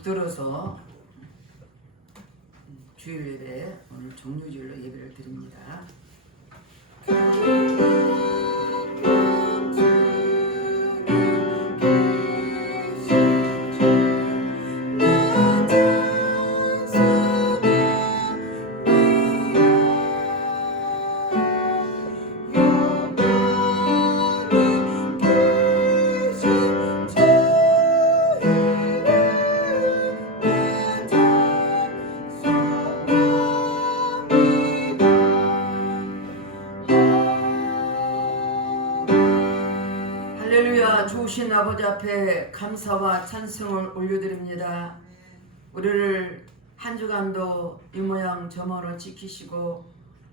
붙들어서 주일 예배, 오늘 종료주일로 예배를 드립니다. 할렐루야. 좋으신 아버지 앞에 감사와 찬송을 올려드립니다. 우리를 한 주간도 이 모양 저 모양을 지키시고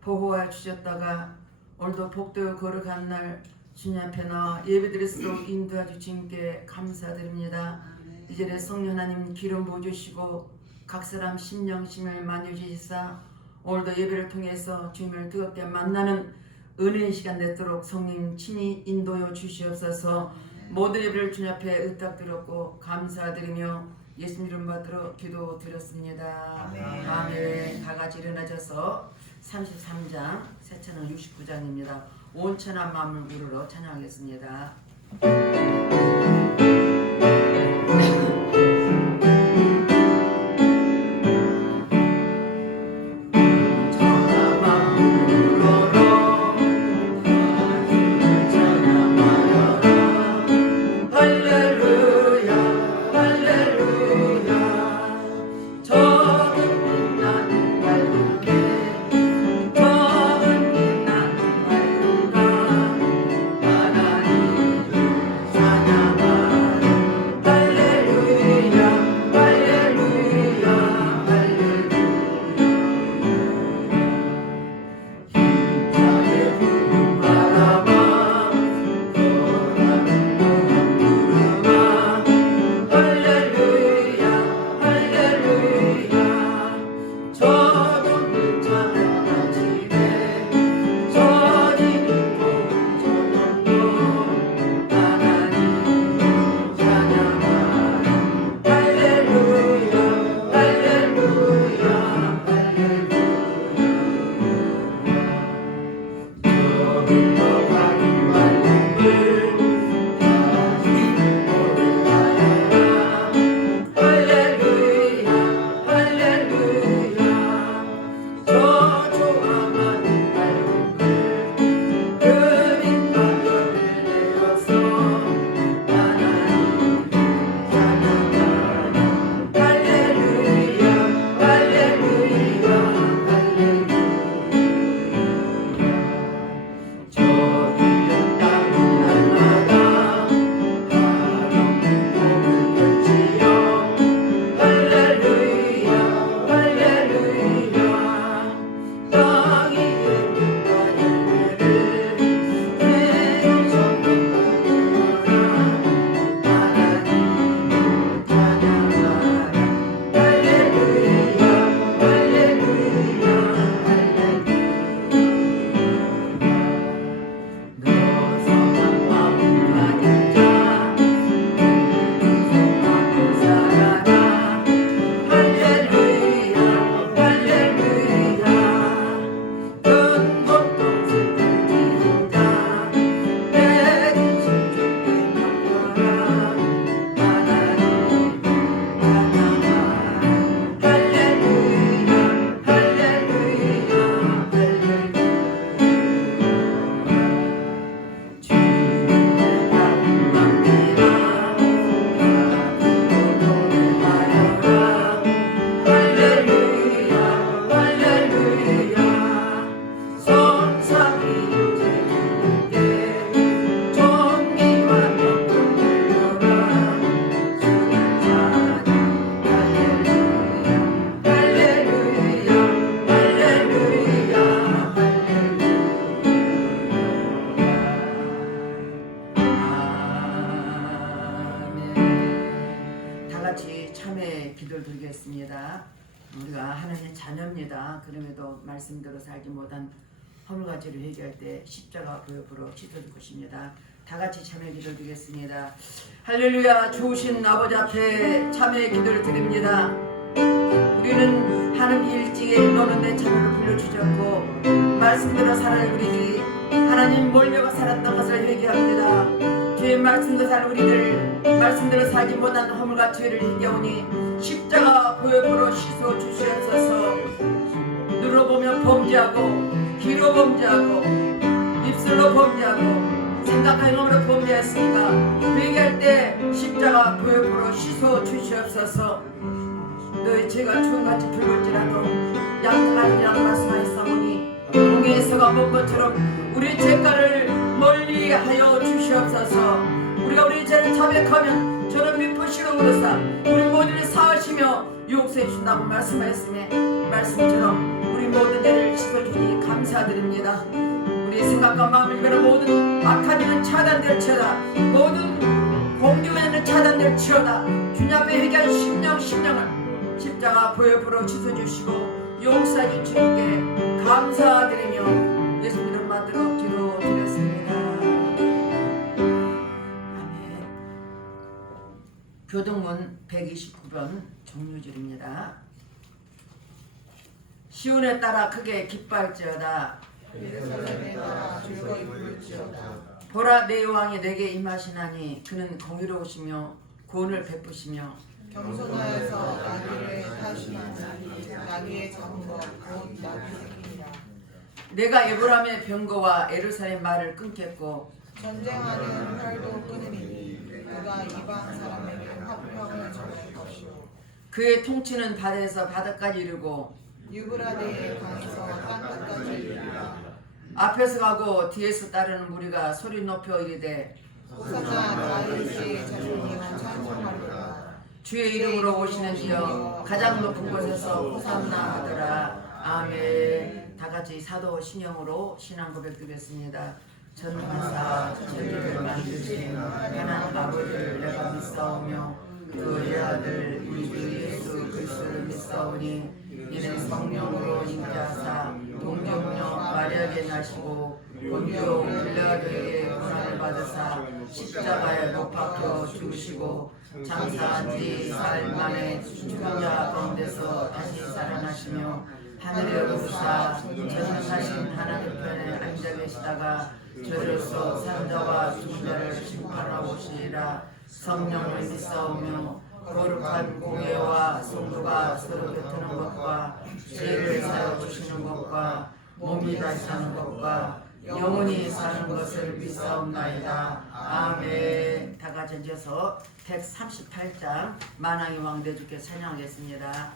보호해 주셨다가 오늘도 복되어 걸어간 날 주님 앞에 나와 예배드릴수록 인도해 주님께 감사드립니다. 이 자리에 성령 하나님 기름 부어주시고 각 사람 심령심을 만져주시사 오늘도 예배를 통해서 주님을 뜨겁게 만나는 은혜의 시간 되도록 성령 친히 인도해 주시옵소서. 모든 예배를 주님 앞에 의탁드렸고 감사드리며 예수님 이름 받들어 기도드렸습니다. 아멘. 다 같이 일어나셔서 33장 새찬은 69장입니다. 온천한 마음을 부르러 찬양하겠습니다. 우리가 하나님의 자녀입니다. 그럼에도 말씀대로 살지 못한 허물과지를 회개할 때 십자가 보혈로 씻어줄 것입니다. 다 같이 참여 기도 드리겠습니다. 할렐루야. 좋으신 아버지 앞에 참여 기도를 드립니다. 우리는 하나님 일찍에 너는 내 자녀를 불러주셨고 말씀대로 살아갈 우리들이 하나님 몰려가 살았던 것을 회개합니다. 주의 말씀대로 살 우리들 말씀대로 살지 못한 허물과 죄를 회개하오니 십자가 보혈로 씻어 주시옵소서. 눌러보면 범죄하고 귀로 범죄하고 입술로 범죄하고 생각과 행동으로 범죄했으니까 회개할 때 십자가 보혈로 씻어 주시옵소서. 너희 죄가 주같이 붉을지라도 양털이라고 말씀하셨사오니 동해에서가 먼 것처럼 우리 죄가를 멀리하여 주시옵소서. 우리가 우리 죄를 자백하면 저는 미쁘시로 그러사 우리 모두를 사하시며 용서해 준다고 말씀하셨으니 말씀처럼 우리 모든 죄를 씻어주니 감사드립니다. 우리 생각과 마음을 비롯한 모든 악한 일은 차단될지어다. 모든 공경에는 차단될지어다. 주님 앞에 회개한 심령을 십자가 보혈로 씻어주시고 용서해 주님께 감사드리며 예수님 이름 받들어 기도드렸습니다. 아멘. 교동문 129번 종류줄입니다. 시온에 따라 크게 기뻐할지어다. 보라 내 여호와의 내게 임하시나니 그는 공의로우시며 구원을 베푸시며 겸손하여서 나귀를 타시나니 나귀의 잡은 것곧 나귀 새끼니라. 내가 에브라임의 병거와 예루살렘 말을 끊겠고 전쟁하는 활도 끊으리니 그가 이방 사람에게 화평을 전할 것이요 그의 통치는 바다에서 바다까지 이르고 유브라데의 강에서 땅끝까지 이르리라. 앞에서 가고 뒤에서 따르는 무리가 소리 높여 이르되 호산나 다윗의 자손이여 찬송하리라. 주의 이름으로 오시는 이여 가장 높은 곳에서 호산나 하더라. 아멘. 다같이 사도 신령으로 신앙 고백드렸습니다. 전능하사 천지를 만드신 하나님 아버지를 내가 믿사오며 그 외아들 우리 주 예수 그리스도를 믿사오니 이는 성령으로 잉태하사 동정녀 마리아에게 나시고 본교 빌라도에게 고난을 받으사 십자가에 못 박혀 죽으시고 장사한 지 4일 만에 죽은 자 가운데서 다시 살아나시며 하늘에 오르사 전능하신 하나님 편에 앉아 계시다가 저리로서 산 자와 죽은 자를 심판하러 오시리라. 성령을 믿사오며 거룩한 공예와 성도가 서로 곁드는 것과 죄를 사여 주시는 것과 몸이 다시 사는 것과 영원히 사는 것을 믿사옵나이다. 아멘. 다 같이 앉아서 138장 만왕의 왕 내 주께 찬양하겠습니다.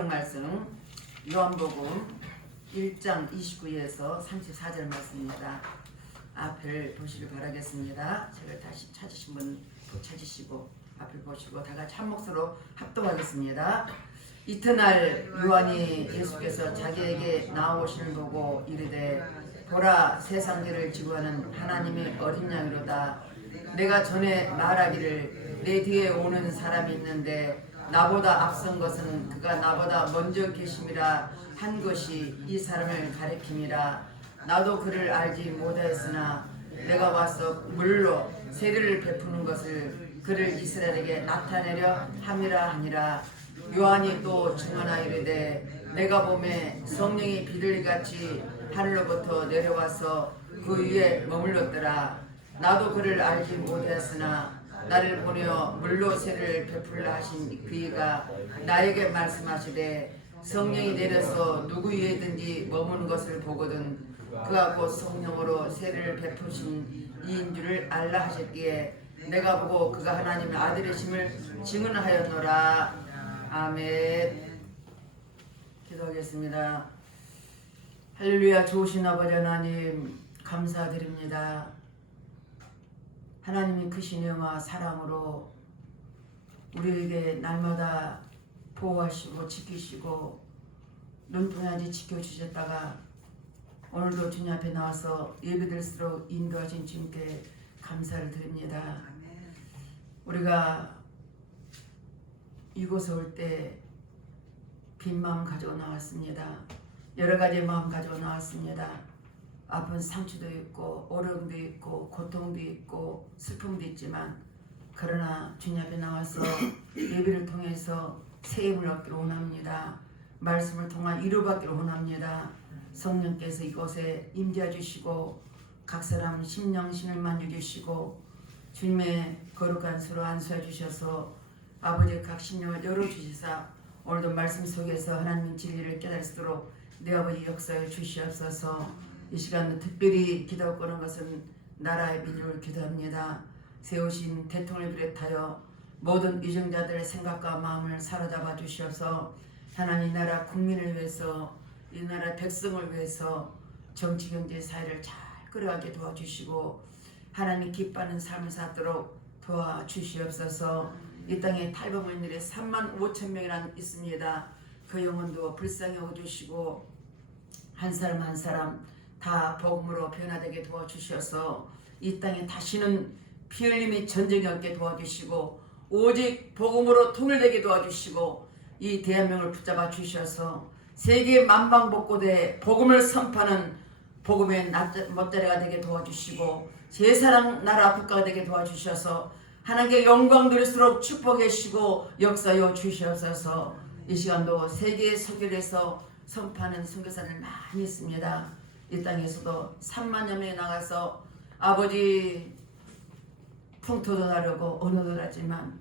성경 말씀 요한복음 1장 29에서 34절 말씀입니다. 앞을 보시길 바라겠습니다. 책을 다시 찾으신 분 찾으시고 앞을 보시고 다 같이 한 목소리로 합동하겠습니다. 이튿날 요한이 예수께서 자기에게 나오시는 보고 이르되 보라 세상들을 지구하는 하나님의 어린 양이로다. 내가 전에 말하기를 내 뒤에 오는 사람이 있는데 나보다 앞선 것은 그가 나보다 먼저 계심이라 한 것이 이 사람을 가리킴이라. 나도 그를 알지 못하였으나 내가 와서 물로 세례를 베푸는 것을 그를 이스라엘에게 나타내려 함이라 하니라. 요한이 또 증언하여 이르되 내가 보매 성령이 비둘기같이 하늘로부터 내려와서 그 위에 머물렀더라. 나도 그를 알지 못하였으나 나를 보내어 물로 세례를 베풀라 하신 그이가 나에게 말씀하시되 성령이 내려서 누구 위에든지 머무는 것을 보거든 그가 곧 성령으로 세례를 베푸신 이인 줄을 알라 하셨기에 내가 보고 그가 하나님의 아들이심을 증언하였노라. 아멘. 기도하겠습니다. 할렐루야. 좋으신 아버지 하나님 감사드립니다. 하나님이 크신 은혜와 사랑으로 우리에게 날마다 보호하시고 지키시고 눈동자지 지켜주셨다가 오늘도 주님 앞에 나와서 예배될수록 인도하신 주님께 감사를 드립니다. 우리가 이곳에 올 때 빈 마음 가지고 나왔습니다. 여러 가지 마음 가지고 나왔습니다. 아픈 상처도 있고 어려움도 있고 고통도 있고 슬픔도 있지만 그러나 주님 앞에 나와서 예배를 통해서 새 힘을 얻기를 원합니다. 말씀을 통한 위로받기를 원합니다. 성령께서 이곳에 임재해 주시고 각 사람 심령 심을 만져주시고 주님의 거룩한 수로 안수해 주셔서 아버지의 각 심령을 열어주시사 오늘도 말씀 속에서 하나님 진리를 깨달을 수 있도록 내 아버지 역사에 주시옵소서. 이 시간 특별히 기도하고 는 것은 나라의 민족을 기도합니다. 세우신 대통령을 비롯하여 모든 위정자들의 생각과 마음을 사로잡아 주시어서 하나님 나라 국민을 위해서 이 나라 백성을 위해서 정치 경제 사회를 잘 끌어가게 도와주시고 하나님 기뻐하는 삶을 살도록 도와주시옵소서. 이 땅에 탈북민 들이 3만 5천 명이나 있습니다. 그 영혼도 불쌍히 여겨주시고 한 사람 한 사람 다 복음으로 변화되게 도와주셔서 이 땅에 다시는 피 흘림이 전쟁이 없게 도와주시고 오직 복음으로 통일되게 도와주시고 이 대한민국을 붙잡아 주셔서 세계 만방복고대 복음을 선포하는 복음의 멋자리가 되게 도와주시고 제사랑 나라 국가가 되게 도와주셔서 하나님께 영광 드릴수록 축복하시고 역사여 주시옵소서. 이 시간도 세계 선교에서 선포하는 선교사들 많이 있습니다. 이 땅에서도 3만여 명이 나가서 아버지 풍토도 다르고 언어도 다르지만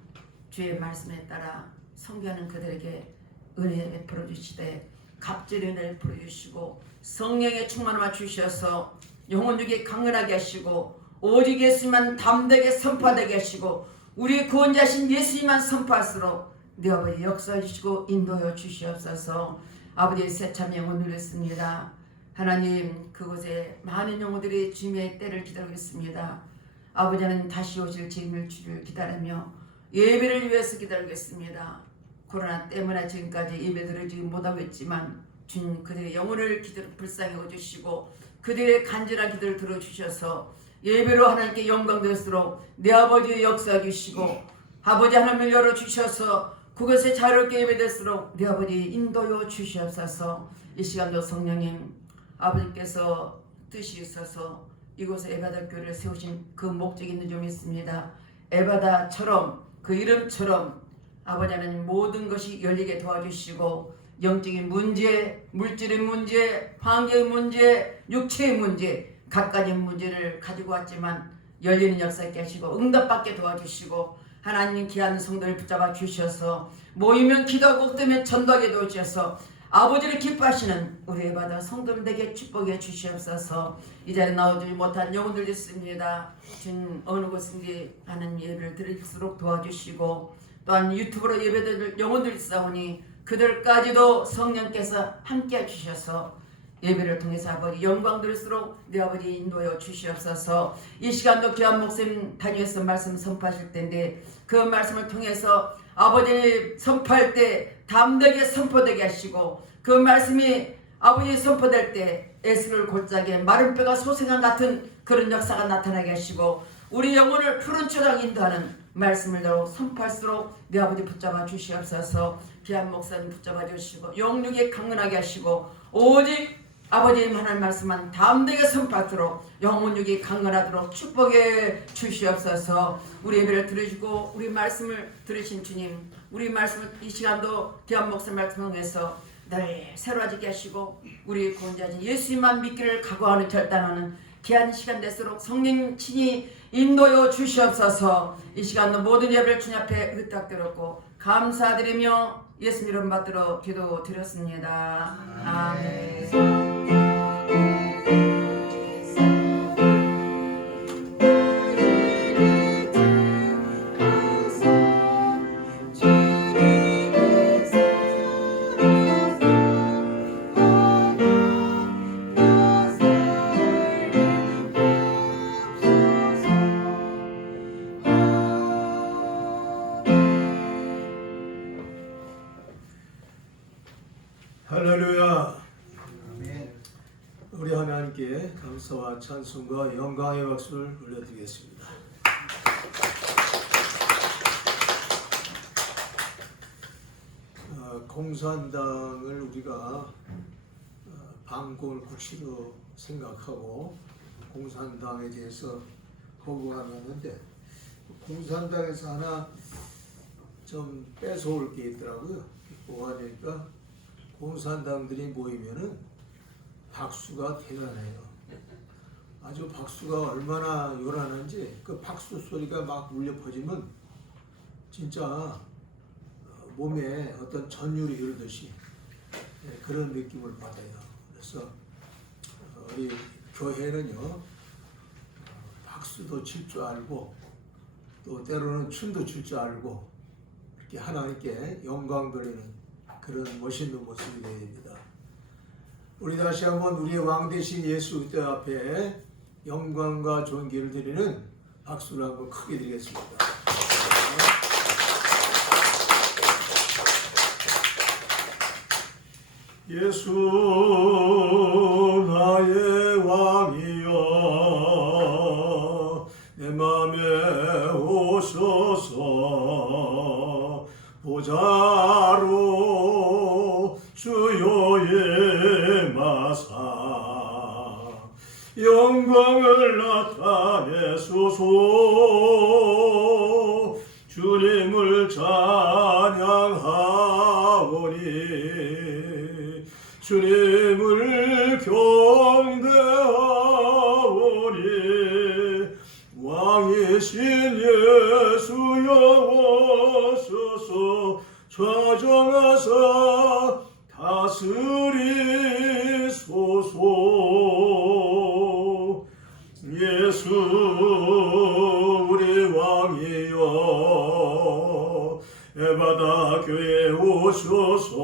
주의 말씀에 따라 선교하는 그들에게 은혜 베풀어 주시되 갑절의 은혜를 베풀어 주시고 성령의 충만함을 주셔서 영혼중에 강건하게 하시고 오직 예수님만 담대하게 선포하게 하시고 우리 구원자신 예수님만 선포할수록 내 아버지 역사해 주시고 인도해 주시옵소서. 아버지의 새참 영혼 누렸습니다. 하나님 그곳에 많은 영혼들이 주님의 때를 기다리고 있습니다. 아버지는 다시 오실 주님을 주를 기다리며 예배를 위해서 기다리겠습니다. 코로나 때문에 지금까지 예배들을 지금 못하고 있지만 주님 그들의 영혼을 불쌍히 여겨주시고 그들의 간절한 기도를 들어주셔서 예배로 하나님께 영광 되었도록 내 아버지의 역사해 주시고 아버지 하나님을 열어주셔서 그것에 자유롭게 예배될수록 내 아버지 인도여 주시옵소서. 이 시간도 성령님 아버지께서 뜻이 있어서 이곳에 에바다 교회를 세우신 그 목적이 있는 점이 있습니다. 에바다처럼 그 이름처럼 아버지 하나님 모든 것이 열리게 도와주시고 영적인 문제, 물질의 문제, 환경의 문제, 육체의 문제 각가지 문제를 가지고 왔지만 열리는 역사 있게 하시고 응답받게 도와주시고 하나님 귀한 성도를 붙잡아 주셔서 모이면 기도하고 뜨면 전도하게 도와주셔서 아버지를 기뻐하시는 우리 에바다 성도들에게 축복해 주시옵소서. 이 자리에 나오지 못한 영혼들 있습니다. 주님 어느 곳인지 하나님 예배를 드릴수록 도와주시고 또한 유튜브로 예배드릴 영혼들 있사오니 그들까지도 성령께서 함께 주셔서 예배를 통해서 아버지 영광 들을수록 내 아버지 인도여 주시옵소서. 이 시간도 귀한 목사님 다니엘서 말씀 선포하실 텐데 그 말씀을 통해서 아버지 선포할 때 담대하게 선포되게 하시고 그 말씀이 아버지 선포될 때 에스를 골짜기에 마른 뼈가 솟아난 같은 그런 역사가 나타나게 하시고 우리 영혼을 푸른 초장 인도하는 말씀을 더욱 선포할수록 내 아버지 붙잡아 주시옵소서. 귀한 목사님 붙잡아 주시고 영육에 강건하게 하시고 오직 아버지의 하나님 말씀만 담대하게 선포하도록 영혼육이 강건하도록 축복해 주시옵소서. 우리 예배를 들으시고 우리 말씀을 들으신 주님, 우리 말씀을 이 시간도 귀한 목사님 말씀을 통해서 늘 새로워지게 하시고 우리 구원자신 예수님만 믿기를 각오하는 결단하는 귀한 시간 될수록 성령 친히 인도여 주시옵소서. 이 시간도 모든 예배를 주님 앞에 의탁드렸고 감사드리며 예수님 이름 받들어 기도드렸습니다. 아멘. 할렐루야. 우리 하나님께 감사와 찬송과 영광의 박수를 올려드리겠습니다. 공산당을 우리가 반공을 국시로 생각하고 공산당에 대해서 거부하는데 공산당에서 하나 좀 뺏어올 게 있더라고요. 뭐하니까 공산당들이 모이면은 박수가 대단해요. 아주 박수가 얼마나 요란한지 그 박수 소리가 막 울려 퍼지면 진짜 몸에 어떤 전율이 흐르듯이 그런 느낌을 받아요. 그래서 우리 교회는요 박수도 칠 줄 알고 또 때로는 춤도 출 줄 알고 이렇게 하나님께 영광 돌리는 그런 멋있는 모습이 되어야 됩니다. 우리 다시 한번 우리의 왕 되신 예수 그리스도 앞에 영광과 존귀를 드리는 박수를 한번 크게 드리겠습니다. 예수 나의 왕이여 내 맘에 오소서 보좌로 주여 임하사 영광을 나타내소서 주님을 찬양하오니 주님을 경배하오니 왕이신 예수여 오소서 좌정하사 다스리소서 예수 우리 왕이여 에바다 교회 오소서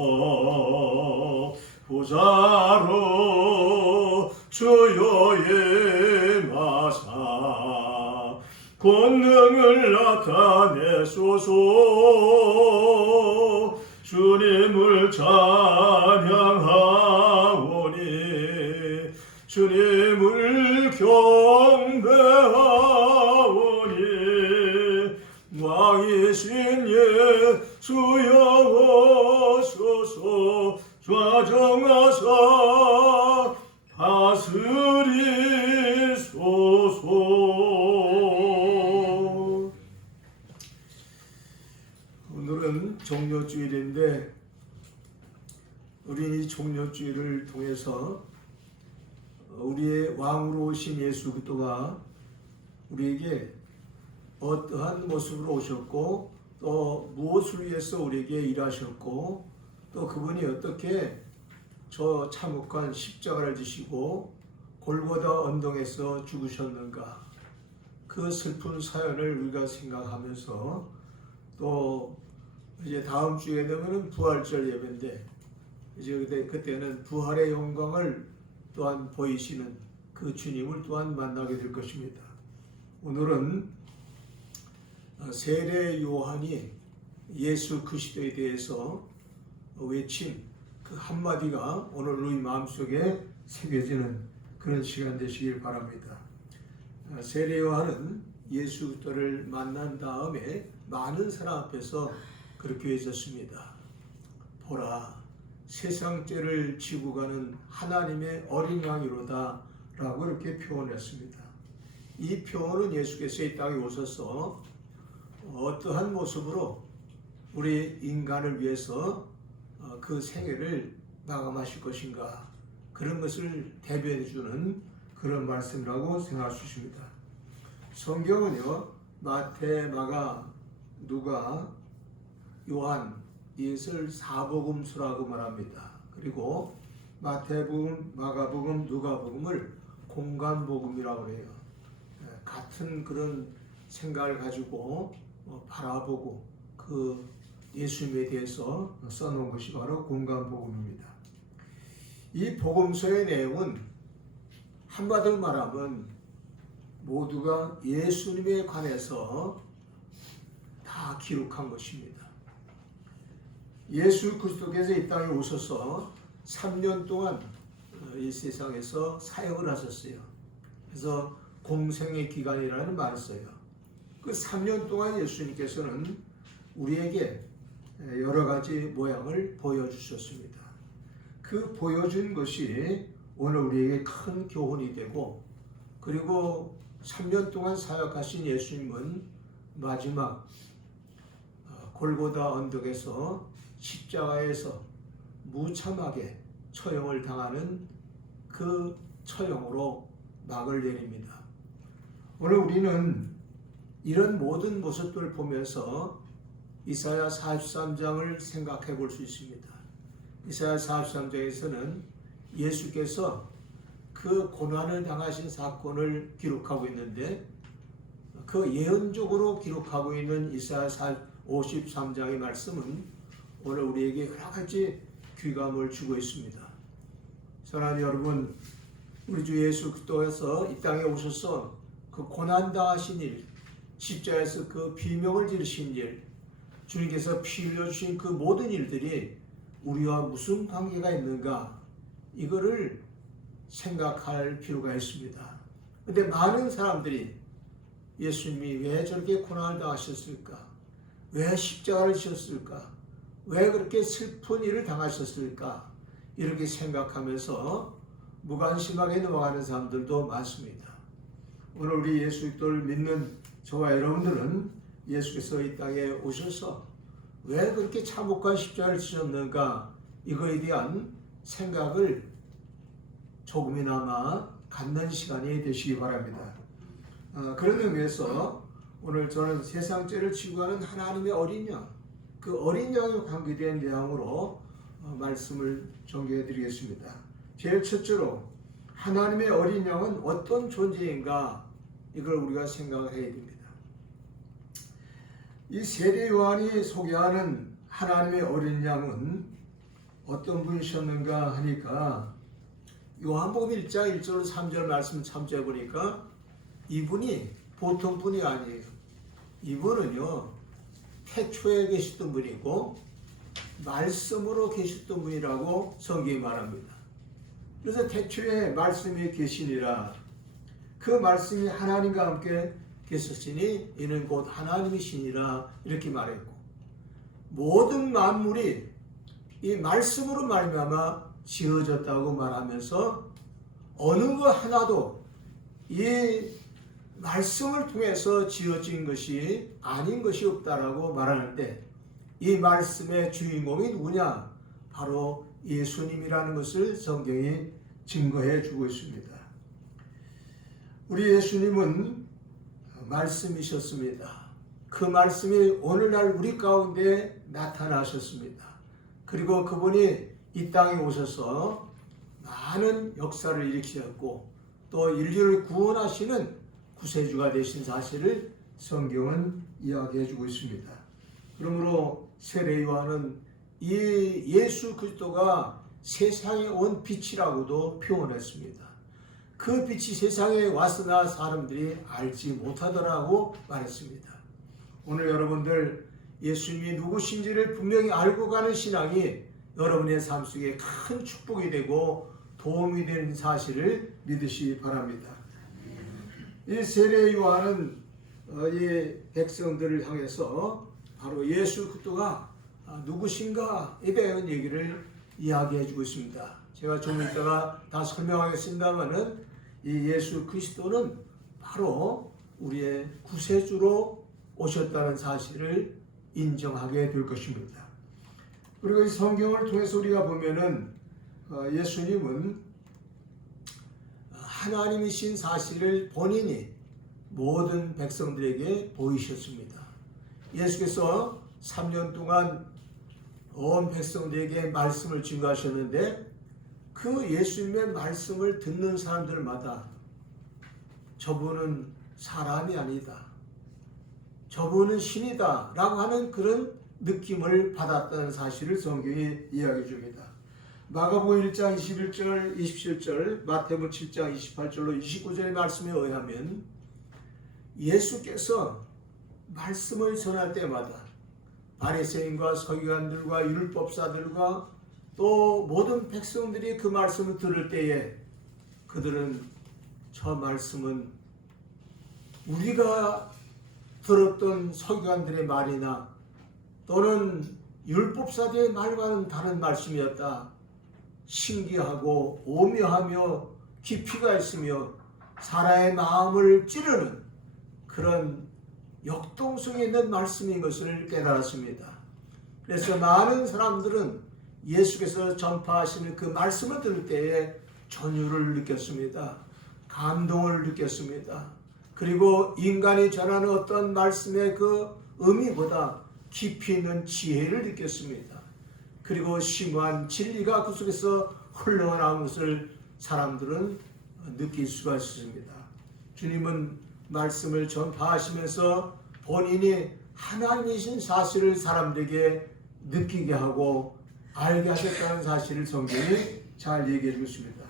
보좌로 주여 임하사 권능을 나타내소서 주님을 찬양하오니 주님을 경배하오니 왕이신 예수여 오소서 좌정하사 다스리소서. 오늘은 종료주일인데 우리는 이 종료주일을 통해서 우리의 왕으로 오신 예수 그리스도가 우리에게 어떠한 모습으로 오셨고 또 무엇을 위해서 우리에게 일하셨고 또 그분이 어떻게 저 참혹한 십자가를 지시고 골고다 언덕에서 죽으셨는가 그 슬픈 사연을 우리가 생각하면서 또 이제 다음 주에 되면은 부활절 예배인데 이제 그때는 부활의 영광을 또한 보이시는 그 주님을 또한 만나게 될 것입니다. 오늘은 세례 요한이 예수 그리스도에 대해서 외친 그 한마디가 오늘 우리 마음속에 새겨지는 그런 시간 되시길 바랍니다. 세례 요한은 예수 그리스도를 만난 다음에 많은 사람 앞에서 그렇게 외쳤습니다. 보라, 세상 죄를 지고 가는 하나님의 어린 양이로다 라고 이렇게 표현했습니다. 이 표현은 예수께서 이 땅에 오셔서 어떠한 모습으로 우리 인간을 위해서 그 생애를 마감하실 것인가, 그런 것을 대변해 주는 그런 말씀이라고 생각할 수 있습니다. 성경은요, 마태, 마가, 누가, 요한, 이것을 사복음서라고 말합니다. 그리고 마태복음, 마가복음, 누가복음을 공간복음이라고 해요. 같은 그런 생각을 가지고 바라보고 그 예수님에 대해서 써놓은 것이 바로 공간복음입니다. 이 복음서의 내용은 한마디로 말하면 모두가 예수님에 관해서 다 기록한 것입니다. 예수 그리스도께서 이 땅에 오셔서 3년 동안 이 세상에서 사역을 하셨어요. 그래서 공생의 기간이라는 말을 써요. 그 3년 동안 예수님께서는 우리에게 여러 가지 모양을 보여주셨습니다. 그 보여준 것이 오늘 우리에게 큰 교훈이 되고, 그리고 3년 동안 사역하신 예수님은 마지막 골고다 언덕에서 십자가에서 무참하게 처형을 당하는 그 처형으로 막을 내립니다. 오늘 우리는 이런 모든 모습들을 보면서 이사야 43장을 생각해 볼 수 있습니다. 이사야 43장에서는 예수께서 그 고난을 당하신 사건을 기록하고 있는데, 그 예언적으로 기록하고 있는 이사야 53장의 말씀은 오늘 우리에게 여러 가지 귀감을 주고 있습니다. 사랑하는 여러분, 우리 주 예수 그리스도께서 이 땅에 오셔서 그 고난 당하신 일, 십자가에서 그 비명을 지르신 일, 주님께서 피 흘려주신 그 모든 일들이 우리와 무슨 관계가 있는가, 이거를 생각할 필요가 있습니다. 그런데 많은 사람들이 예수님이 왜 저렇게 고난을 당하셨을까? 왜 십자가를 지셨을까? 왜 그렇게 슬픈 일을 당하셨을까? 이렇게 생각하면서 무관심하게 넘어가는 사람들도 많습니다. 오늘 우리 예수 그리스도를 믿는 저와 여러분들은 예수께서 이 땅에 오셔서 왜 그렇게 참혹한 십자가를 지셨는가, 이거에 대한 생각을 조금이나마 갖는 시간이 되시기 바랍니다. 그런 의미에서 오늘 저는 세상 죄를 지고 가는 하나님의 어린 양, 그 어린 양에 관계된 내용으로 말씀을 전개해 드리겠습니다. 제일 첫째로 하나님의 어린 양은 어떤 존재인가, 이걸 우리가 생각을 해야 됩니다. 이 세례 요한이 소개하는 하나님의 어린 양은 어떤 분이셨는가 하니까, 요한복음 1장 1절 3절 말씀 참조해 보니까 이분이 보통 분이 아니에요. 이분은요, 태초에 계셨던 분이고 말씀으로 계셨던 분이라고 성경이 말합니다. 그래서 태초에 말씀이 계시니라, 그 말씀이 하나님과 함께 계셨으니 이는 곧 하나님이시니라, 이렇게 말했고, 모든 만물이 이 말씀으로 말미암아 지어졌다고 말하면서 어느 것 하나도 이 말씀을 통해서 지어진 것이 아닌 것이 없다라고 말하는데, 이 말씀의 주인공이 누구냐? 바로 예수님이라는 것을 성경이 증거해 주고 있습니다. 우리 예수님은 말씀이셨습니다. 그 말씀이 오늘날 우리 가운데 나타나셨습니다. 그리고 그분이 이 땅에 오셔서 많은 역사를 일으키셨고 또 인류를 구원하시는 구세주가 되신 사실을 성경은 이야기해 주고 있습니다. 그러므로 세례 요한은 이 예수 그리스도가 세상에 온 빛이라고도 표현했습니다. 그 빛이 세상에 왔으나 사람들이 알지 못하더라고 말했습니다. 오늘 여러분들 예수님이 누구신지를 분명히 알고 가는 신앙이 여러분의 삶 속에 큰 축복이 되고 도움이 되는 사실을 믿으시기 바랍니다. 이 세례 요한은 이 백성들을 향해서 바로 예수 그리스도가 누구신가에 대한 얘기를 이야기해 주고 있습니다. 제가 좀 이따가 다 설명하겠습니다만은 이 예수 그리스도는 바로 우리의 구세주로 오셨다는 사실을 인정하게 될 것입니다. 그리고 이 성경을 통해서 우리가 보면은 예수님은 하나님이신 사실을 본인이 모든 백성들에게 보이셨습니다. 예수께서 3년 동안 온 백성들에게 말씀을 증거하셨는데 그 예수님의 말씀을 듣는 사람들마다 저분은 사람이 아니다, 저분은 신이다 라고 하는 그런 느낌을 받았다는 사실을 성경이 이야기해 줍니다. 마가복음 1장 21절 27절, 마태복음 7장 28절로 29절의 말씀에 의하면 예수께서 말씀을 전할 때마다 바리새인과 서기관들과 율법사들과 또 모든 백성들이 그 말씀을 들을 때에 그들은 저 말씀은 우리가 들었던 서기관들의 말이나 또는 율법사들의 말과는 다른 말씀이었다, 신기하고 오묘하며 깊이가 있으며 사람의 마음을 찌르는 그런 역동성이 있는 말씀인 것을 깨달았습니다. 그래서 많은 사람들은 예수께서 전파하시는 그 말씀을 들을 때에 전율을 느꼈습니다. 감동을 느꼈습니다. 그리고 인간이 전하는 어떤 말씀의 그 의미보다 깊이 있는 지혜를 느꼈습니다. 그리고 심오한 진리가 그 속에서 흘러나오는 것을 사람들은 느낄 수가 있습니다. 주님은 말씀을 전파하시면서 본인이 하나님이신 사실을 사람들에게 느끼게 하고 알게 하셨다는 사실을 성경이 잘 얘기해 주고 있습니다.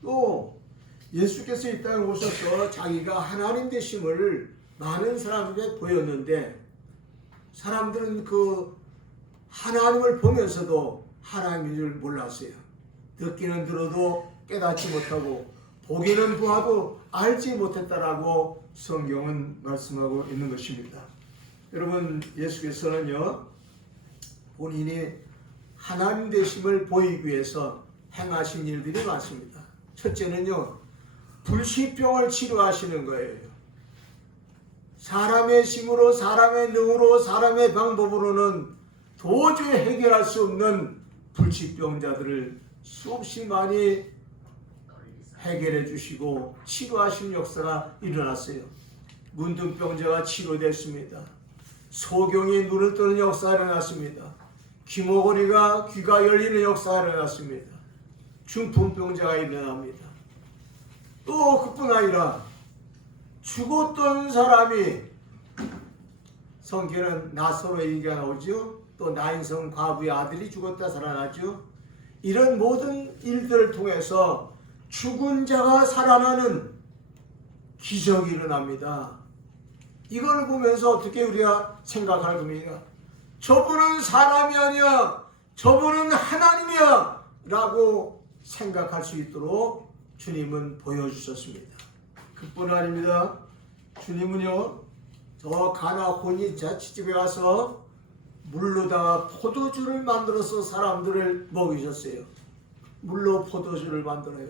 또 예수께서 이 땅에 오셔서 자기가 하나님 되심을 많은 사람에게 보였는데 사람들은 그 하나님을 보면서도 하나님인 줄 몰랐어요. 듣기는 들어도 깨닫지 못하고 보기는 보아도 알지 못했다라고 성경은 말씀하고 있는 것입니다. 여러분, 예수께서는요 본인이 하나님 되심을 보이기 위해서 행하신 일들이 많습니다. 첫째는요, 불시병을 치료하시는 거예요. 사람의 힘으로, 사람의 능으로, 사람의 방법으로는 도저히 해결할 수 없는 불치병자들을 수없이 많이 해결해 주시고 치료하신 역사가 일어났어요. 문둥병자가 치료됐습니다. 소경이 눈을 뜨는 역사가 일어났습니다. 귀머거리가 귀가 열리는 역사가 일어났습니다. 중풍병자가 일어납니다. 또 그뿐 아니라 죽었던 사람이, 성경에는 나사로 얘기가 나오죠. 또 나인성 과부의 아들이 죽었다 살아나죠. 이런 모든 일들을 통해서 죽은 자가 살아나는 기적이 일어납니다. 이걸 보면서 어떻게 우리가 생각할 겁니까? 저분은 사람이 아니야, 저분은 하나님이야 라고 생각할 수 있도록 주님은 보여주셨습니다. 그뿐 아닙니다. 주님은요, 저 가나 혼인 자취집에 가서 물로다가 포도주를 만들어서 사람들을 먹이셨어요. 물로 포도주를 만들어요.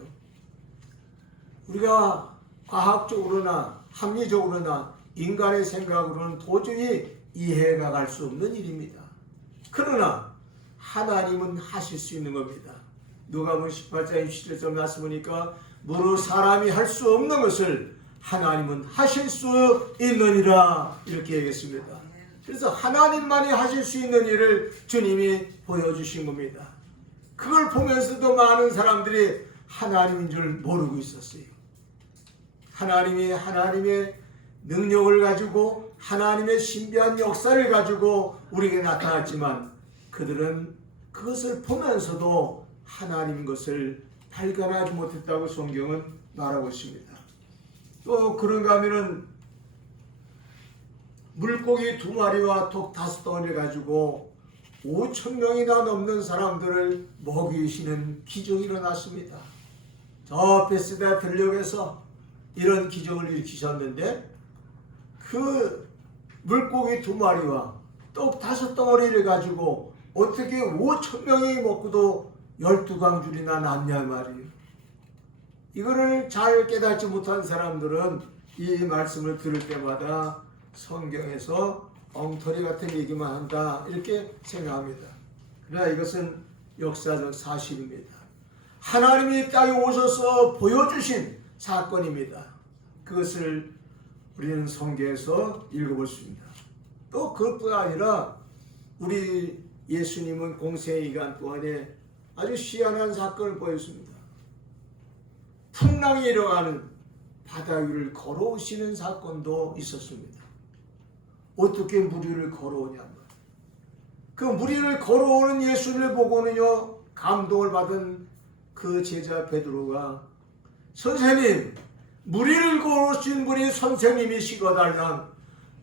우리가 과학적으로나 합리적으로나 인간의 생각으로는 도저히 이해가 갈 수 없는 일입니다. 그러나 하나님은 하실 수 있는 겁니다. 누가복음 18장 27절 말씀 보니까 무릇 사람이 할 수 없는 것을 하나님은 하실 수 있느니라 이렇게 얘기했습니다. 그래서 하나님만이 하실 수 있는 일을 주님이 보여주신 겁니다. 그걸 보면서도 많은 사람들이 하나님인 줄 모르고 있었어요. 하나님이 하나님의 능력을 가지고 하나님의 신비한 역사를 가지고 우리에게 나타났지만 그들은 그것을 보면서도 하나님 것을 발견하지 못했다고 성경은 말하고 있습니다. 또 그런가 하면은 물고기 2마리와 독 5덩어리를 가지고 5,000명이나 넘는 사람들을 먹이시는 기적이 일어났습니다. 저 베스다 들녘에서 이런 기적을 일으키셨는데 그 물고기 2마리와 떡 5덩어리를 가지고 어떻게 5,000명이 먹고도 12광줄이나 남냐 말이에요. 이거를 잘 깨닫지 못한 사람들은 이 말씀을 들을 때마다 성경에서 엉터리 같은 얘기만 한다 이렇게 생각합니다. 그러나 이것은 역사적 사실입니다. 하나님이 땅에 오셔서 보여주신 사건입니다. 그것을 우리는 성경에서 읽어볼 수 있습니다. 또 그것뿐 아니라 우리 예수님은 공생의 기간 동안에 아주 희한한 사건을 보였습니다. 풍랑이 일어나는 바다 위를 걸어오시는 사건도 있었습니다. 어떻게 물 위를 걸어오냐면 그 물 위를 걸어오는 예수님을 보고는요 감동을 받은 그 제자 베드로가 선생님 물 위를 걸어오신 분이 선생님이시거달랑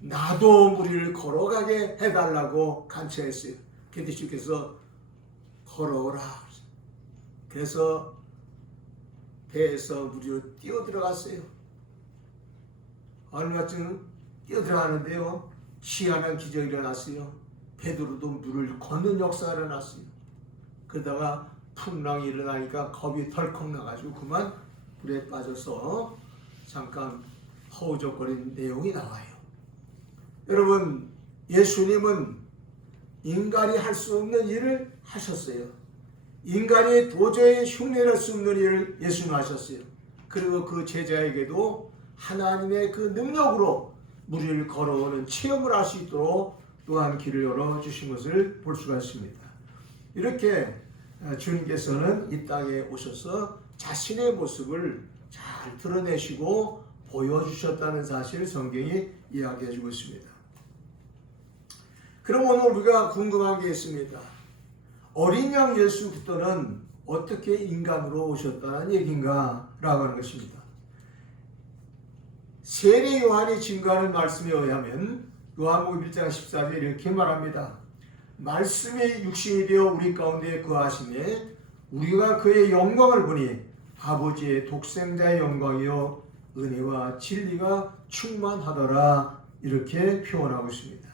나도 물 위를 걸어가게 해달라고 간청했어요. 근데 주께서 걸어오라. 그래서 배에서 물 위로 뛰어들어갔어요. 얼마쯤 뛰어들어가는데요 희한한 기적이 일어났어요. 베드로도 물을 걷는 역사가 일어났어요. 그러다가 풍랑이 일어나니까 겁이 덜컥 나가지고 그만 물에 빠져서 잠깐 허우적거리는 내용이 나와요. 여러분 예수님은 인간이 할 수 없는 일을 하셨어요. 인간이 도저히 흉내낼 수 없는 일을 예수님 하셨어요. 그리고 그 제자에게도 하나님의 그 능력으로 물 위를 걸어오는 체험을 할 수 있도록 또한 길을 열어주신 것을 볼 수가 있습니다. 이렇게 주님께서는 이 땅에 오셔서 자신의 모습을 잘 드러내시고 보여주셨다는 사실을 성경이 이야기해주고 있습니다. 그럼 오늘 우리가 궁금한 게 있습니다. 어린 양 예수 그리스도는 어떻게 인간으로 오셨다는 얘기인가 라고 하는 것입니다. 세례 요한이 증거하는 말씀에 의하면 요한복음 1장 14절에 이렇게 말합니다. 말씀이 육신이 되어 우리 가운데 거하시매 우리가 그의 영광을 보니 아버지의 독생자의 영광이요 은혜와 진리가 충만하더라 이렇게 표현하고 있습니다.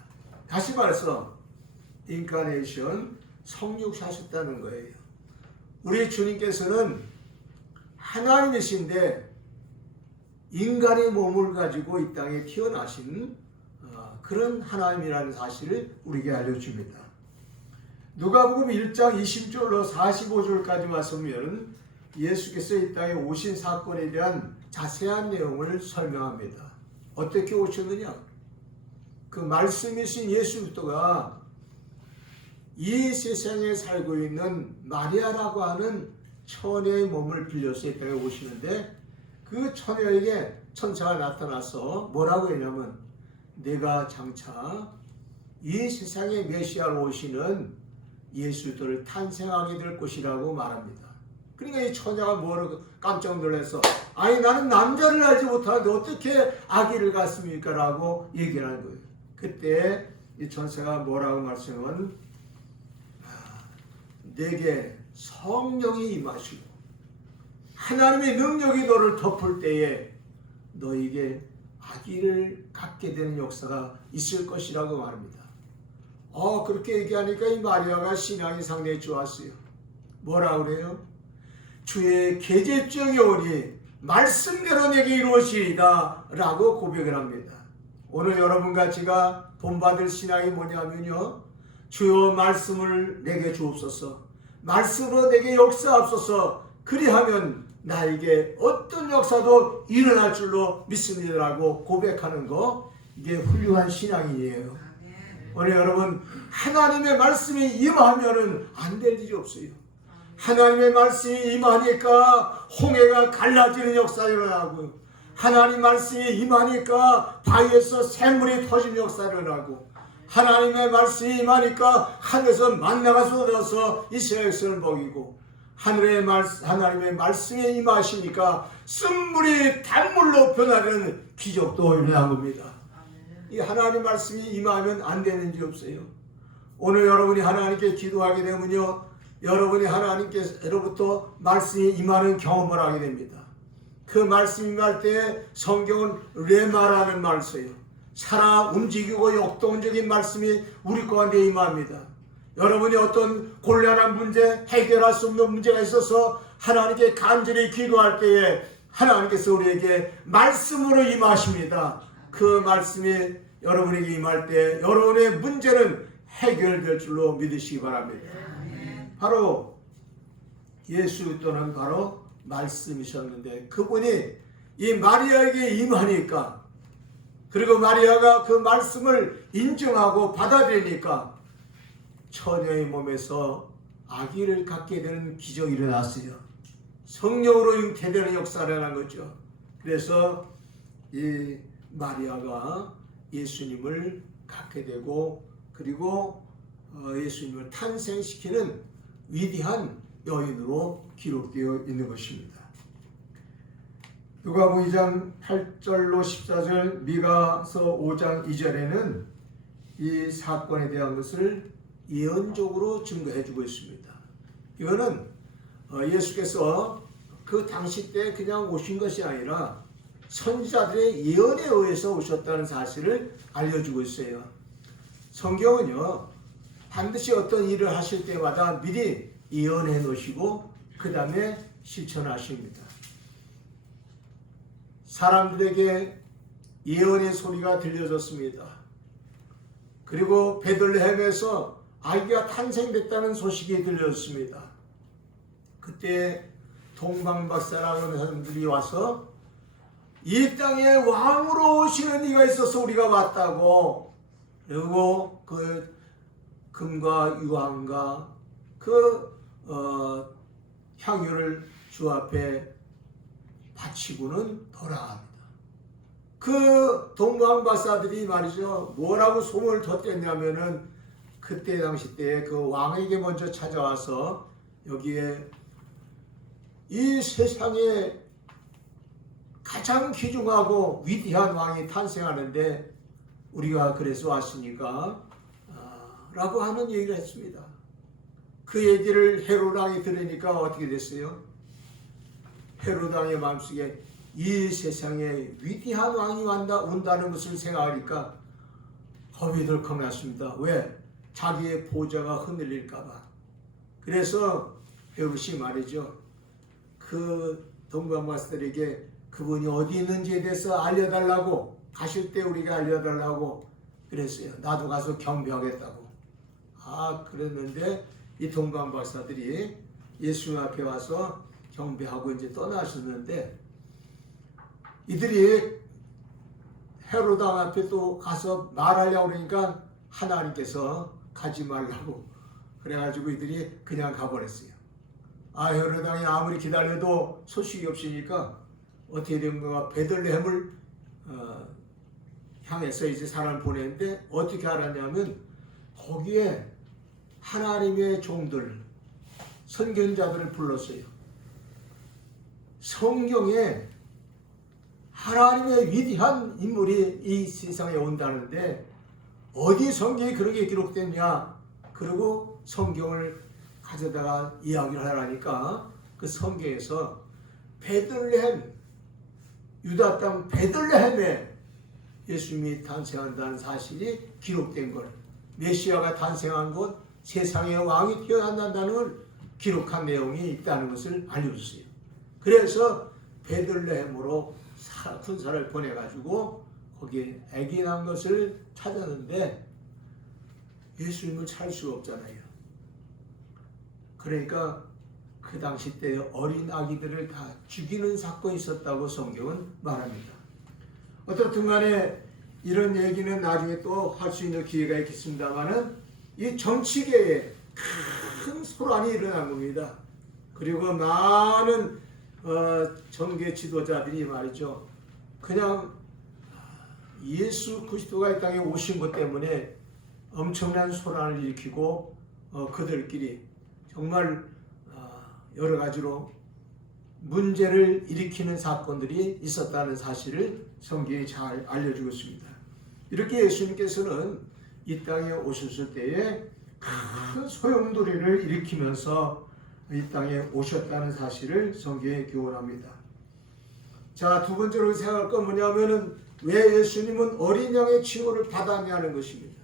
다시 말해서 인카네이션 성육하셨다는 거예요. 우리 주님께서는 하나님이신데 인간의 몸을 가지고 이 땅에 태어나신 그런 하나님이라는 사실을 우리에게 알려줍니다. 누가복음 1장 20절로 45절까지 말씀하면 예수께서 이 땅에 오신 사건에 대한 자세한 내용을 설명합니다. 어떻게 오셨느냐? 그 말씀이신 예수 그리스도가 이 세상에 살고 있는 마리아라고 하는 처녀의 몸을 빌려서 이 땅에 오시는데 그 처녀에게 천사가 나타나서 뭐라고 했냐면 내가 장차 이 세상에 메시아로 오시는 예수 그리스도를 탄생하게 될 것이라고 말합니다. 그러니까 이 처녀가 뭐라고 깜짝 놀라서 아니 나는 남자를 알지 못하는데 어떻게 아기를 갖습니까? 라고 얘기를 하는 거예요. 그때 이 천사가 뭐라고 말씀하면 내게 성령이 임하시고 하나님의 능력이 너를 덮을 때에 너에게 아기를 갖게 되는 역사가 있을 것이라고 말합니다. 그렇게 얘기하니까 이 마리아가 신앙이 상당히 좋았어요. 뭐라 그래요? 주의 계집종이 오니 말씀대로 내게 이루어지리이다 라고 고백을 합니다. 오늘 여러분과 제가 본받을 신앙이 뭐냐면요, 주여 말씀을 내게 주옵소서, 말씀으로 내게 역사하옵소서, 그리하면 나에게 어떤 역사도 일어날 줄로 믿습니다라고 고백하는 거, 이게 훌륭한 신앙이에요. 오늘 여러분 하나님의 말씀이 임하면은 안 될 일이 없어요. 하나님의 말씀이 임하니까 홍해가 갈라지는 역사가 일어나고, 하나님 말씀이 임하니까 바위에서 샘물이 터진 역사를 일어나고, 하나님의 말씀이 임하니까 하늘에서 만나가 쏟아져서 이스라엘 백성을 먹이고, 하나님의 말씀에 임하시니까 쓴물이 단물로 변하려는 기적도 일어난 겁니다. 이 하나님 말씀이 임하면 안 되는 일 없어요. 오늘 여러분이 하나님께 기도하게 되면요, 여러분이 하나님께로부터 말씀이 임하는 경험을 하게 됩니다. 그 말씀이 임할 때 성경은 레마라는 말을 써요. 살아 움직이고 역동적인 말씀이 우리 가운데 임합니다. 여러분이 어떤 곤란한 문제, 해결할 수 없는 문제가 있어서 하나님께 간절히 기도할 때에 하나님께서 우리에게 말씀으로 임하십니다. 그 말씀이 여러분에게 임할 때 여러분의 문제는 해결될 줄로 믿으시기 바랍니다. 바로 예수 그리스도는 바로 말씀이셨는데, 그분이 이 마리아에게 임하니까, 그리고 마리아가 그 말씀을 인정하고 받아들이니까 처녀의 몸에서 아기를 갖게 되는 기적이 일어났어요. 성령으로 잉태되는 역사를 일어난 거죠. 그래서 이 마리아가 예수님을 갖게 되고, 그리고 예수님을 탄생시키는 위대한 여인으로 기록되어 있는 것입니다. 누가복음 2장 8절로 14절, 미가서 5장 2절에는 이 사건에 대한 것을 예언적으로 증거해 주고 있습니다. 이거는 예수께서 그 당시 때 그냥 오신 것이 아니라 선지자들의 예언에 의해서 오셨다는 사실을 알려주고 있어요. 성경은요, 반드시 어떤 일을 하실 때마다 미리 예언해 놓으시고 그 다음에 실천하십니다. 사람들에게 예언의 소리가 들려졌습니다. 그리고 베들레헴에서 아기가 탄생됐다는 소식이 들렸습니다. 그때 동방박사라는 사람들이 와서 이 땅에 왕으로 오시는 이가 있어서 우리가 왔다고, 그리고 그 금과 유황과 그 향유를 주 앞에 바치고는 돌아갑니다. 그 동방박사들이 말이죠, 뭐라고 소문을 덧댔냐면은 그때 당시 때에 그 왕에게 먼저 찾아와서 여기에 이 세상에 가장 귀중하고 위대한 왕이 탄생하는데 우리가 그래서 왔으니까 라고 하는 얘기를 했습니다. 그 얘기를 헤롯 왕이 들으니까 어떻게 됐어요? 헤롯 왕의 마음속에 이 세상에 위대한 왕이 온다는 것을 생각하니까 겁이 덜컥 났습니다. 왜? 자기의 보좌가 흔들릴까봐. 그래서 헤롯이 말이죠, 그 동방박사들에게 그분이 어디 있는지에 대해서 알려달라고, 가실 때 우리가 알려달라고 그랬어요. 나도 가서 경배하겠다고. 그랬는데 이 동방박사들이 예수 앞에 와서 경배하고 이제 떠나셨는데, 이들이 헤롯 왕 앞에 또 가서 말하려고 그러니까 하나님께서 가지 말라고 그래가지고 이들이 그냥 가버렸어요. 헤롯 왕이 아무리 기다려도 소식이 없으니까 어떻게 된 거가, 베들레헴을 향해서 이제 사람을 보냈는데 어떻게 알았냐면 거기에 하나님의 종들, 선견자들을 불렀어요. 성경에 하나님의 위대한 인물이 이 세상에 온다는데 어디 성경에 그렇게 기록됐냐? 그리고 성경을 가져다가 이야기를 하라니까 그 성경에서 베들레헴, 유다 땅 베들레헴에 예수님이 탄생한다는 사실이 기록된 걸, 메시아가 탄생한 곳, 세상의 왕이 태어난다는 걸 기록한 내용이 있다는 것을 알려줬어요. 그래서 베들레헴으로 군사를 보내가지고 거기에 아기 난 것을 찾았는데 예수님을 찾을 수가 없잖아요. 그러니까 그 당시 때 어린 아기들을 다 죽이는 사건이 있었다고 성경은 말합니다. 어떻든 간에 이런 얘기는 나중에 또 할 수 있는 기회가 있겠습니다만은 이 정치계에 큰 소란이 일어난 겁니다. 그리고 많은 정계 지도자들이 말이죠, 그냥 예수 그리스도가 이 땅에 오신 것 때문에 엄청난 소란을 일으키고 그들끼리 정말 여러 가지로 문제를 일으키는 사건들이 있었다는 사실을 성경이 잘 알려주고 있습니다. 이렇게 예수님께서는 이 땅에 오셨을 때에 큰 소용돌이를 일으키면서 이 땅에 오셨다는 사실을 성경에 교훈합니다. 자, 두 번째로 생각할 건 뭐냐면은 왜 예수님은 어린 양의 칭호를 받았냐는 것입니다.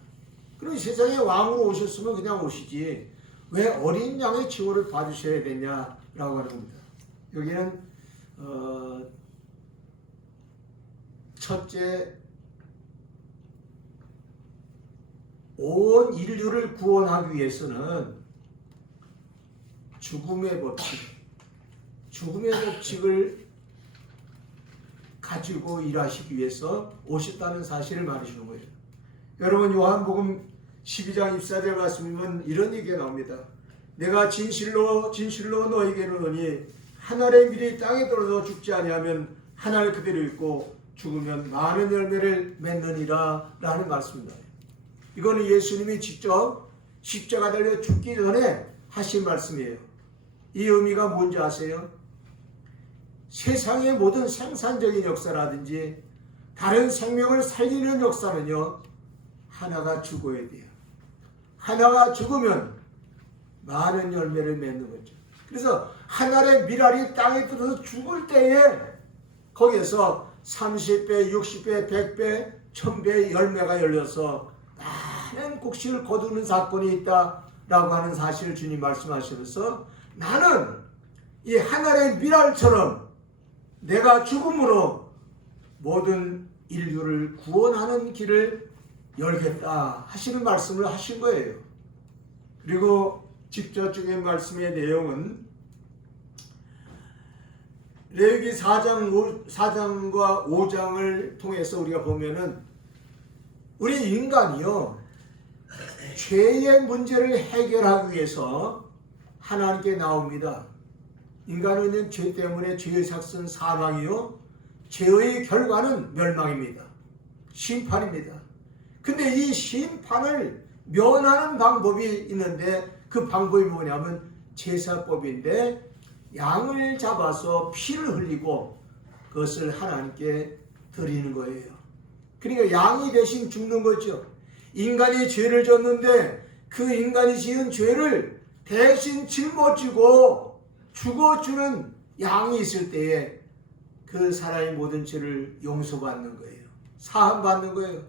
그럼 세상에 왕으로 오셨으면 그냥 오시지 왜 어린 양의 칭호를 받으셔야 되냐라고 하는 겁니다. 여기는 첫째, 온 인류를 구원하기 위해서는 죽음의 법칙을 가지고 일하시기 위해서 오셨다는 사실을 말해주는 거예요. 여러분, 요한복음 12장 24절 말씀이면 이런 얘기가 나옵니다. 내가 진실로 너에게 이르노니 한 알의 밀이 땅에 떨어져 죽지 아니하면 한 알 그대로 있고 죽으면 많은 열매를 맺느니라 라는 말씀입니다. 이거는 예수님이 직접 십자가 달려 죽기 전에 하신 말씀이에요. 이 의미가 뭔지 아세요? 세상의 모든 생산적인 역사라든지 다른 생명을 살리는 역사는요, 하나가 죽어야 돼요. 하나가 죽으면 많은 열매를 맺는 거죠. 그래서 한 알의 밀알이 땅에 들어서 죽을 때에 거기에서 30배, 60배, 100배, 1000배의 열매가 열려서 많은 곡식을 거두는 사건이 있다라고 하는 사실을 주님 말씀하시면서 나는 이 한 알의 밀알처럼 내가 죽음으로 모든 인류를 구원하는 길을 열겠다 하시는 말씀을 하신 거예요. 그리고 직접적인 말씀의 내용은 레위기 4장과 5장을 통해서 우리가 보면은 우리 인간이요, 죄의 문제를 해결하기 위해서 하나님께 나옵니다. 인간은 죄 때문에 죄의 삭은 사망이요, 죄의 결과는 멸망입니다. 심판입니다. 근데 이 심판을 면하는 방법이 있는데 그 방법이 뭐냐면 제사법인데 양을 잡아서 피를 흘리고 그것을 하나님께 드리는 거예요. 그러니까 양이 대신 죽는 거죠. 인간이 죄를 졌는데 그 인간이 지은 죄를 대신 짊어지고 죽어주는 양이 있을 때에 그 사람의 모든 죄를 용서받는 거예요. 사함받는 거예요.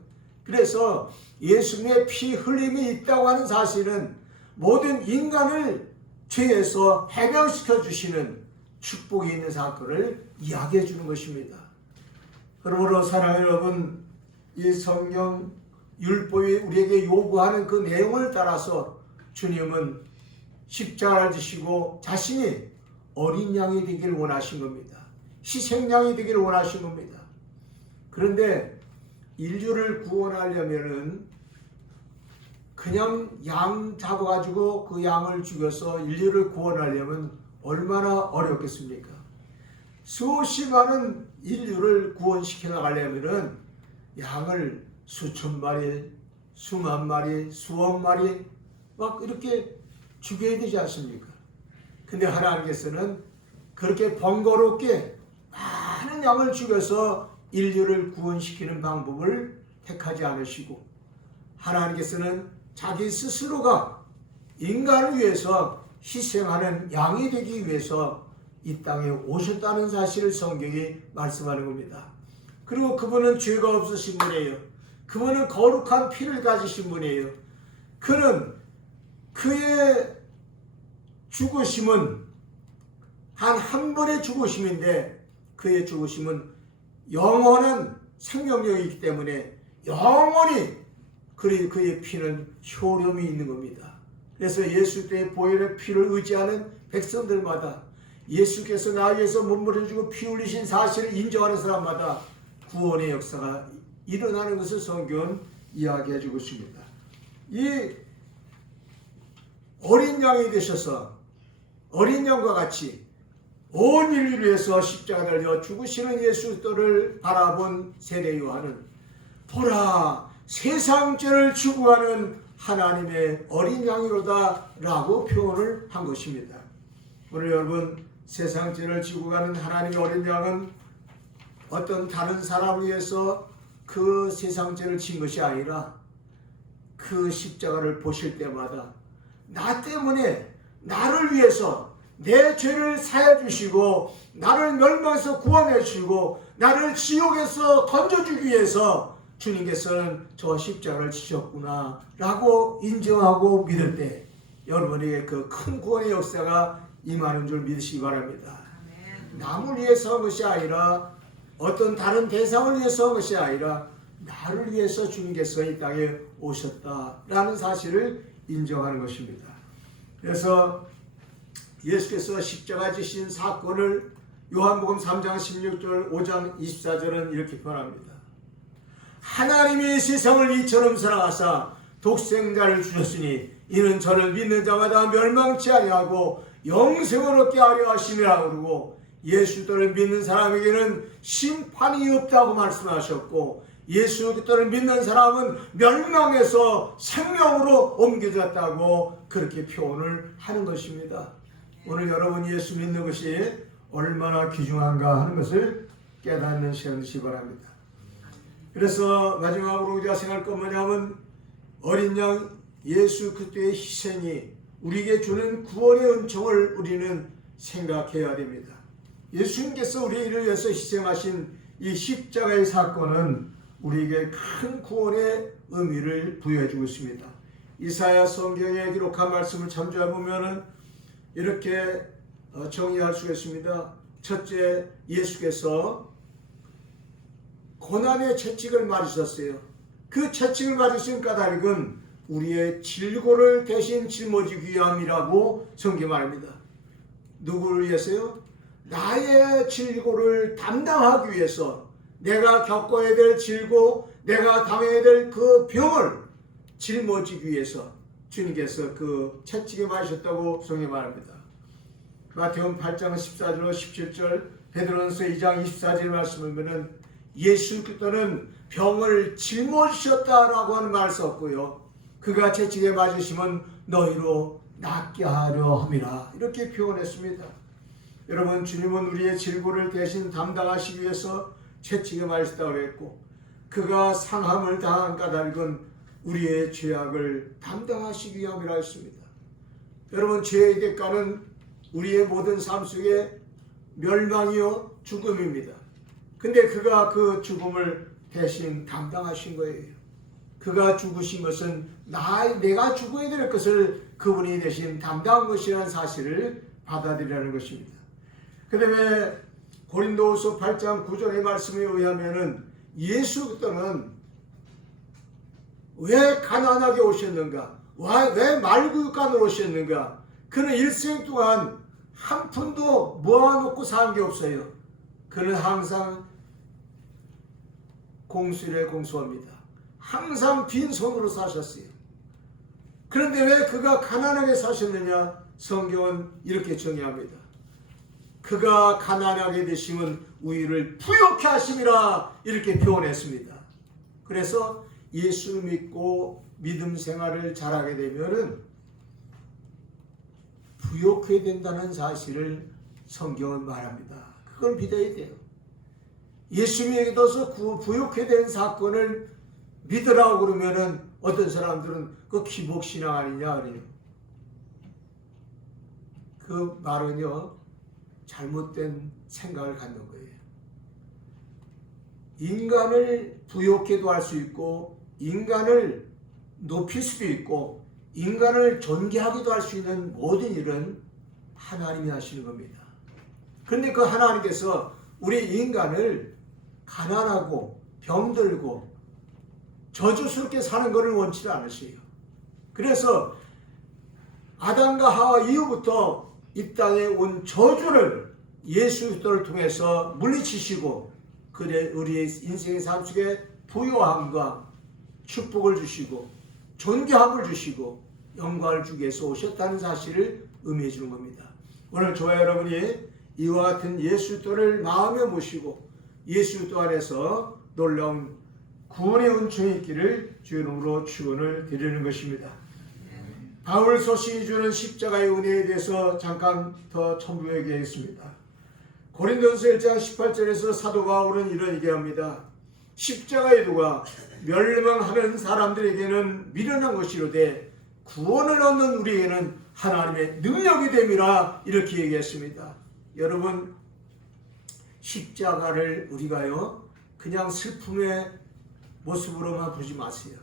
그래서 예수님의 피 흘림이 있다고 하는 사실은 모든 인간을 죄에서 해방시켜 주시는 축복이 있는 사건을 이야기해 주는 것입니다. 그러므로 사랑하는 여러분, 이 성경 율법이 우리에게 요구하는 그 내용을 따라서 주님은 십자가를 지시고 자신이 어린 양이 되기를 원하신 겁니다. 희생양이 되기를 원하신 겁니다. 그런데 인류를 구원하려면은 그냥 양 잡아가지고 그 양을 죽여서 인류를 구원하려면 얼마나 어렵겠습니까? 수없이 많은 인류를 구원시켜 나가려면은 양을 수천 마리, 수만 마리, 수억 마리 막 이렇게 죽여야 되지 않습니까? 근데 하나님께서는 그렇게 번거롭게 많은 양을 죽여서 인류를 구원시키는 방법을 택하지 않으시고 하나님께서는 자기 스스로가 인간을 위해서 희생하는 양이 되기 위해서 이 땅에 오셨다는 사실을 성경이 말씀하는 겁니다. 그리고 그분은 죄가 없으신 분이에요. 그분은 거룩한 피를 가지신 분이에요. 그는 그의 죽으심은 한 번의 죽으심인데 그의 죽으심은 영원한 생명력이기 때문에 영원히 그의 피는 효력이 있는 겁니다. 그래서 예수 때의 보혈의 피를 의지하는 백성들마다 예수께서 나를 위해서 몸부림치고 피 흘리신 사실을 인정하는 사람마다 구원의 역사가 일어나는 것을 성경은 이야기해 주고 있습니다. 이 어린 양이 되셔서 어린 양과 같이 온 인류를 위해서 십자가 달려 죽으시는 예수 그리스도를 바라본 세대 요한은 보라 세상 죄를 지고 가는 하나님의 어린 양이로다 라고 표현을 한 것입니다. 오늘 여러분 세상 죄를 지고 가는 하나님의 어린 양은 어떤 다른 사람을 위해서 그 세상 죄를 진 것이 아니라 그 십자가를 보실 때마다 나 때문에 나를 위해서 내 죄를 사해 주시고 나를 멸망에서 구원해 주시고 나를 지옥에서 던져주기 위해서 주님께서는 저 십자가를 지셨구나 라고 인정하고 믿을 때 여러분에게 그 큰 구원의 역사가 임하는 줄 믿으시기 바랍니다. 남을 위해서 한 것이 아니라 어떤 다른 대상을 위해서 한 것이 아니라 나를 위해서 주님께서 이 땅에 오셨다라는 사실을 인정하는 것입니다. 그래서 예수께서 십자가 지신 사건을 요한복음 3장 16절 5장 24절은 이렇게 표현합니다. 하나님이 세상을 이처럼 사랑하사 독생자를 주셨으니 이는 저를 믿는 자마다 멸망치 아니하고 영생을 얻게 하려 하심이라 그러고 예수를 믿는 사람에게는 심판이 없다고 말씀하셨고 예수 그리스도를 믿는 사람은 멸망에서 생명으로 옮겨졌다고 그렇게 표현을 하는 것입니다. 오늘 여러분 예수 믿는 것이 얼마나 귀중한가 하는 것을 깨닫는 시간 되시기 바랍니다. 그래서 마지막으로 우리가 생각할 것 뭐냐면 어린 양 예수 그리스도의 희생이 우리에게 주는 구원의 은총을 우리는 생각해야 됩니다. 예수님께서 우리를 위해서 희생하신 이 십자가의 사건은 우리에게 큰 구원의 의미를 부여해주고 있습니다. 이사야 성경에 기록한 말씀을 참조해 보면은 이렇게 정의할 수가 있습니다. 첫째, 예수께서 고난의 채찍을 맞으셨어요. 그 채찍을 맞으신 까닭은 우리의 질고를 대신 짊어지기 위함이라고 성경 말합니다. 누구를 위해서요? 나의 질고를 담당하기 위해서 내가 겪어야 될 질고 내가 당해야 될 그 병을 짊어지기 위해서 주님께서 그 채찍에 맞으셨다고 성경에 말합니다. 마태복음 8장 14절 17절 베드로전서 2장 24절 말씀을 보면 예수 그리스도는 병을 짊어지셨다라고 하는 말을 썼고요. 그가 채찍에 맞으시면 너희로 낫게 하려 함이라 이렇게 표현했습니다. 여러분 주님은 우리의 질고를 대신 담당하시기 위해서 채찍에 맞으셨다고 했고 그가 상함을 당한 까닭은 우리의 죄악을 담당하시기 위함이라 했습니다. 여러분 죄의 대가는 우리의 모든 삶 속에 멸망이요 죽음입니다. 근데 그가 그 죽음을 대신 담당하신 거예요. 그가 죽으신 것은 내가 죽어야 될 것을 그분이 대신 담당한 것이라는 사실을 받아들이라는 것입니다. 그 다음에 고린도후서 8장 9절의 말씀에 의하면은 예수 그리스도는 왜 가난하게 오셨는가? 왜 말구육간으로 오셨는가? 그는 일생 동안 한 푼도 모아놓고 산 게 없어요. 그는 항상 공수에 공수합니다. 항상 빈손으로 사셨어요. 그런데 왜 그가 가난하게 사셨느냐? 성경은 이렇게 정의합니다. 그가 가난하게 되심은 우리를 부욕케 하심이라 이렇게 표현했습니다. 그래서 예수 믿고 믿음 생활을 잘하게 되면은 부욕해야 된다는 사실을 성경은 말합니다. 그걸 믿어야 돼요. 예수 믿어서 부욕해야 되는 사건을 믿으라고 그러면은 어떤 사람들은 그 기복신앙 아니냐 그래요. 그 말은요 잘못된 생각을 갖는 거예요. 인간을 부욕해도 할 수 있고 인간을 높일 수도 있고 인간을 존귀하기도 할 수 있는 모든 일은 하나님이 하시는 겁니다. 그런데 그 하나님께서 우리 인간을 가난하고 병들고 저주스럽게 사는 것을 원치 않으세요. 그래서 아담과 하와 이후부터 이 땅에 온 저주를 예수 그리스도를 통해서 물리치시고 그래 우리의 인생의 삶 속에 부요함과 축복을 주시고 존귀함을 주시고 영광을 주기 위해서 오셨다는 사실을 의미해 주는 겁니다. 오늘 저와 여러분이 이와 같은 예수 또를 마음에 모시고 예수 또 안에서 놀라운 구원의 은총이 있기를 주 이름으로 축원을 드리는 것입니다. 바울 소신이 주는 십자가의 은혜에 대해서 잠깐 더 첨부하겠습니다. 고린도전서 1장 18절에서 사도 바울은 이런 얘기합니다. 십자가의 도가 멸망하는 사람들에게는 미련한 것이로되 구원을 얻는 우리에게는 하나님의 능력이 됨이라 이렇게 얘기했습니다. 여러분, 십자가를 우리가요 그냥 슬픔의 모습으로만 보지 마세요.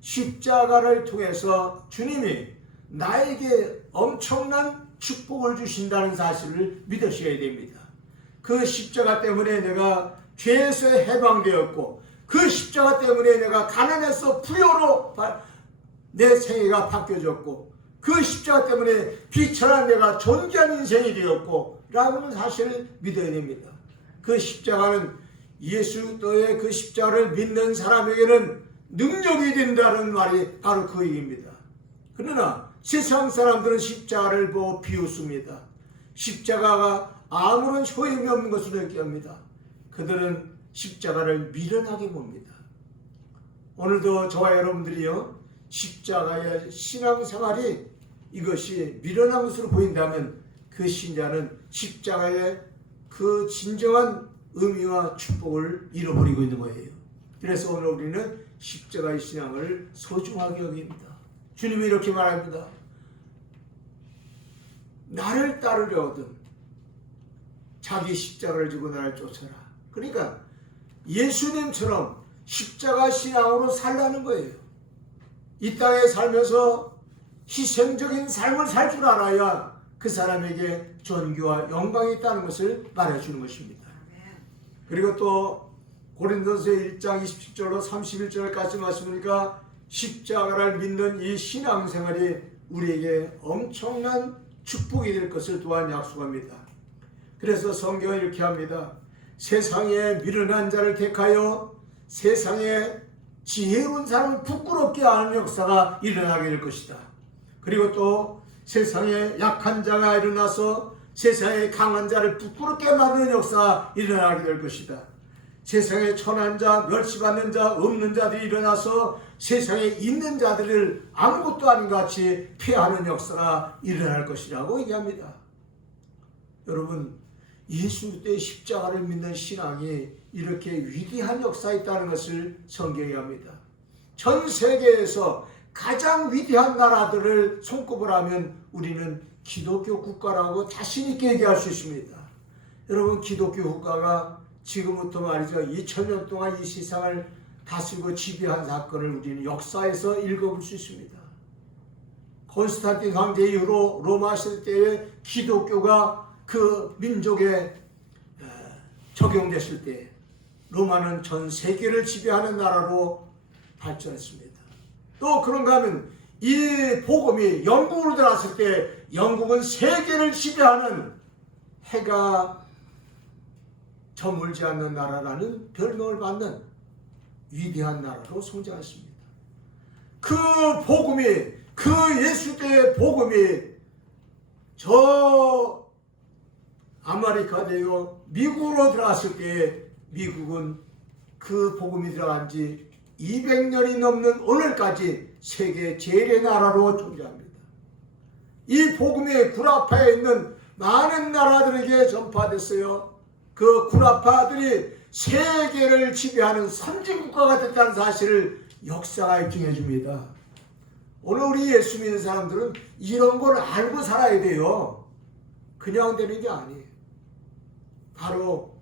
십자가를 통해서 주님이 나에게 엄청난 축복을 주신다는 사실을 믿으셔야 됩니다. 그 십자가 때문에 내가 죄에서 해방되었고, 그 십자가 때문에 내가 가난에서 부여로 내 생애가 바뀌어졌고, 그 십자가 때문에 비천한 내가 존귀한 인생이 되었고 라는 사실을 믿어야 됩니다. 그 십자가는 예수의 그 십자가를 믿는 사람에게는 능력이 된다는 말이 바로 그 얘기입니다. 그러나 세상 사람들은 십자가를 보고 비웃습니다. 십자가가 아무런 효임이 없는 것으로 느낍니다. 그들은 십자가를 미련하게 봅니다. 오늘도 저와 여러분들이요 십자가의 신앙생활이 이것이 미련한 것으로 보인다면 그 신자는 십자가의 그 진정한 의미와 축복을 잃어버리고 있는 거예요. 그래서 오늘 우리는 십자가의 신앙을 소중하게 여깁니다. 주님이 이렇게 말합니다. 나를 따르려거든 자기 십자가를 지고 나를 쫓아라. 그러니까 예수님처럼 십자가 신앙으로 살라는 거예요. 이 땅에 살면서 희생적인 삶을 살 줄 알아야 그 사람에게 존귀와 영광이 있다는 것을 말해주는 것입니다. 그리고 또 고린도서 1장 27절로 31절까지 말씀하니까 십자가를 믿는 이 신앙생활이 우리에게 엄청난 축복이 될 것을 또한 약속합니다. 그래서 성경은 이렇게 합니다. 세상에 미련한 자를 택하여 세상에 지혜로운 사람을 부끄럽게 하는 역사가 일어나게 될 것이다. 그리고 또 세상에 약한 자가 일어나서 세상에 강한 자를 부끄럽게 만드는 역사가 일어나게 될 것이다. 세상에 천한 자, 멸시받는 자, 없는 자들이 일어나서 세상에 있는 자들을 아무것도 아닌 것 같이 폐하는 역사가 일어날 것이라고 얘기합니다. 여러분, 예수의 십자가를 믿는 신앙이 이렇게 위대한 역사가 있다는 것을 성경이 합니다. 전 세계에서 가장 위대한 나라들을 손꼽으라 하면 우리는 기독교 국가라고 자신 있게 얘기할 수 있습니다. 여러분, 기독교 국가가 지금부터 말이죠 2000년 동안 이 세상을 다스리고 지배한 사건을 우리는 역사에서 읽어볼 수 있습니다. 콘스탄틴 황제 이후로 로마 시대 때에 기독교가 그 민족에 적용됐을 때 로마는 전 세계를 지배하는 나라로 발전했습니다. 또 그런가 하면 이 복음이 영국으로 들어왔을 때 영국은 세계를 지배하는 해가 저물지 않는 나라라는 별명을 받는 위대한 나라로 성장했습니다. 그 복음이, 그 예수 때의 복음이 저 아메리카 대요 미국으로 들어갔을 때 미국은 그 복음이 들어간 지 200년이 넘는 오늘까지 세계 제일의 나라로 존재합니다. 이 복음이 구라파에 있는 많은 나라들에게 전파됐어요. 그 구라파들이 세계를 지배하는 선진국가가 됐다는 사실을 역사가 입증해 줍니다. 오늘 우리 예수 믿는 사람들은 이런 걸 알고 살아야 돼요. 그냥 되는 게 아니에요. 바로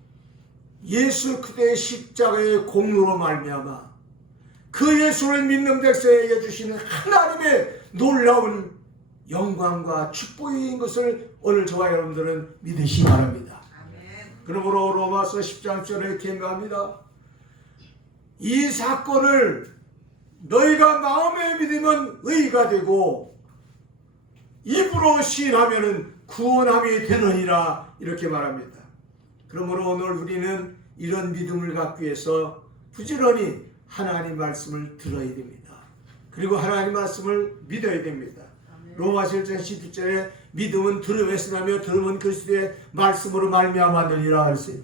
예수 그리스도의 십자가의 공로로 말미암아 그 예수를 믿는 백성에게 주시는 하나님의 놀라운 영광과 축복인 것을 오늘 저와 여러분들은 믿으시기 바랍니다. 그러므로 로마서 10장 10절에 이렇게 말합니다. 이 사건을 너희가 마음에 믿으면 의가 되고 입으로 시인하면 구원함이 되느니라 이렇게 말합니다. 그러므로 오늘 우리는 이런 믿음을 갖기 위해서 부지런히 하나님 말씀을 들어야 됩니다. 그리고 하나님 말씀을 믿어야 됩니다. 로마서 1장 19절에 믿음은 들음에서 나며 들음은 그리스도의 말씀으로 말미암았느니라 그랬어요.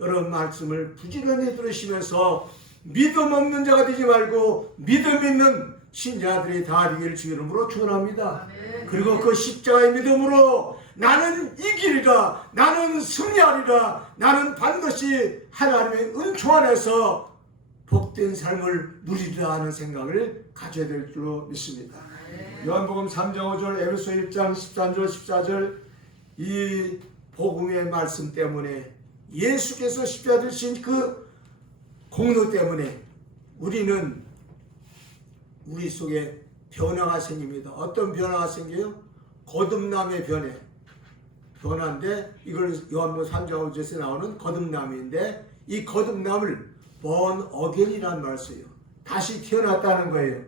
여러분 말씀을 부지런히 들으시면서 믿음 없는 자가 되지 말고 믿음 있는 신자들이 다 되기를 주의 이름으로 축원합니다. 그리고 그 십자가의 믿음으로 나는 이기리라, 나는 승리하리라, 나는 반드시 하나님의 은총 안에서 복된 삶을 누리리라 하는 생각을 가져야 될 줄로 믿습니다. 요한복음 3장 5절, 에베소 1장 13절 14절 이 복음의 말씀 때문에 예수께서 십자가 되신 그 공로 때문에 우리는 우리 속에 변화가 생깁니다. 어떤 변화가 생겨요? 거듭남의 변화인데 이걸 요한복음 3장 5절에서 나오는 거듭남인데 이 거듭남을 born again이라는 말을 써요. 다시 태어났다는 거예요.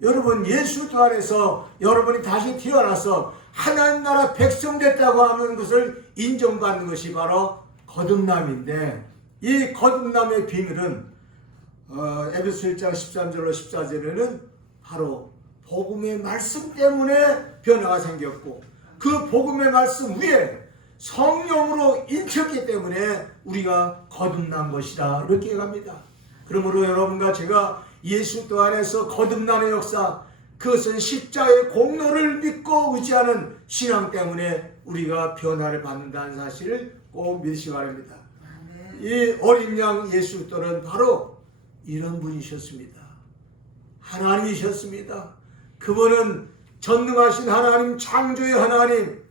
여러분 예수 안에서 여러분이 다시 태어나서 하나님 나라 백성 됐다고 하는 것을 인정받는 것이 바로 거듭남인데 이 거듭남의 비밀은 에베소 1장 13절로 14절에는 바로 복음의 말씀 때문에 변화가 생겼고 그 복음의 말씀 위에 성령으로 인쳤기 때문에 우리가 거듭난 것이다 이렇게 얘기합니다. 그러므로 여러분과 제가 예수 또 안에서 거듭나는 역사 그것은 십자가의 공로를 믿고 의지하는 신앙 때문에 우리가 변화를 받는다는 사실을 꼭 믿으시기 바랍니다. 이 어린 양 예수 그리스도는 바로 이런 분이셨습니다. 하나님이셨습니다. 그분은 전능하신 하나님, 창조의 하나님,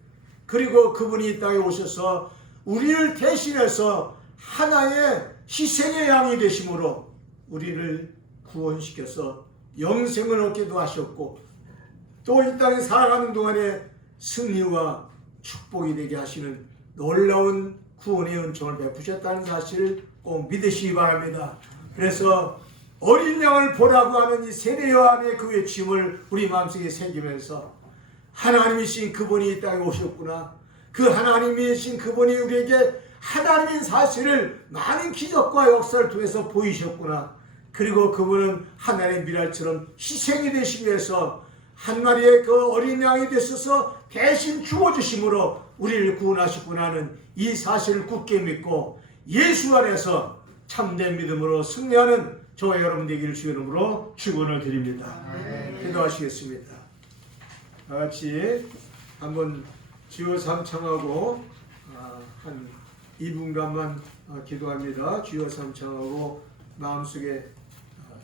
그리고 그분이 이 땅에 오셔서 우리를 대신해서 하나의 희생의 양이 되심으로 우리를 구원시켜서 영생을 얻기도 하셨고 또 이 땅에 살아가는 동안에 승리와 축복이 되게 하시는 놀라운 구원의 은총을 베푸셨다는 사실을 꼭 믿으시기 바랍니다. 그래서 어린 양을 보라고 하는 이 세례 요한의 그 외침을 우리 마음속에 새기면서 하나님이신 그분이 이 땅에 오셨구나. 그 하나님이신 그분이 우리에게 하나님인 사실을 많은 기적과 역사를 통해서 보이셨구나. 그리고 그분은 하나님의 미랄처럼 희생이 되시기 위해서 한 마리의 그 어린 양이 되셔서 대신 죽어주심으로 우리를 구원하셨구나 하는 이 사실을 굳게 믿고 예수 안에서 참된 믿음으로 승리하는 저와 여러분 되기를 주의 이름으로 축원을 드립니다. 기도하시겠습니다. 다 같이 한번 주여 삼창하고 한 2분간만 기도합니다. 주여 삼창하고 마음속에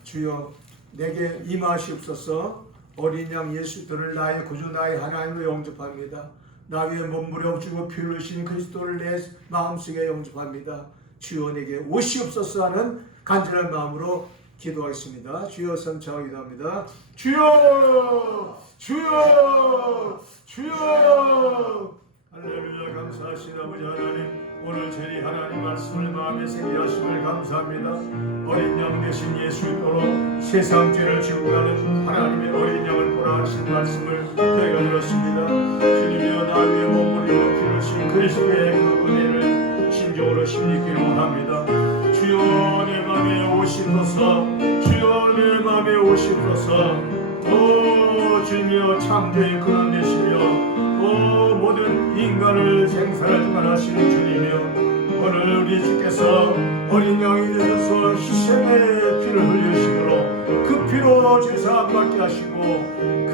주여 내게 임하시옵소서. 어린 양 예수를 나의 구주 나의 하나님으로 영접합니다. 나 위에 몸부려 주고 피 흘리신 그리스도를 내 마음속에 영접합니다. 주여 내게 오시옵소서 하는 간절한 마음으로 기도하겠습니다. 주여 삼창 기도합니다. 주여 주여 주여 할렐루야. 감사하신 아버지 하나님, 오늘 저희 하나님 말씀을 마음에 새기게 하심을 감사합니다. 어린 양 되신 예수 그리스도로 세상 죄를 지고 가는 하나님의 어린 양을 보라 하신 말씀을 저희가 들었습니다. 주님이여 나 위에 몸부림을 피우신 그리스도의 그 은혜를 심정으로 심리기를 원합니다. 주여 내 맘에 오시소서. 주여 내 맘에 오시소서. 오 주님이여 창조의 근원 되시며 오 모든 인간을 생사를 주관하시는 주님이여, 오늘 우리 주께서 어린 양이 되셔서 희생의 피를 흘리심으로 그 피로 제사 받게 하시고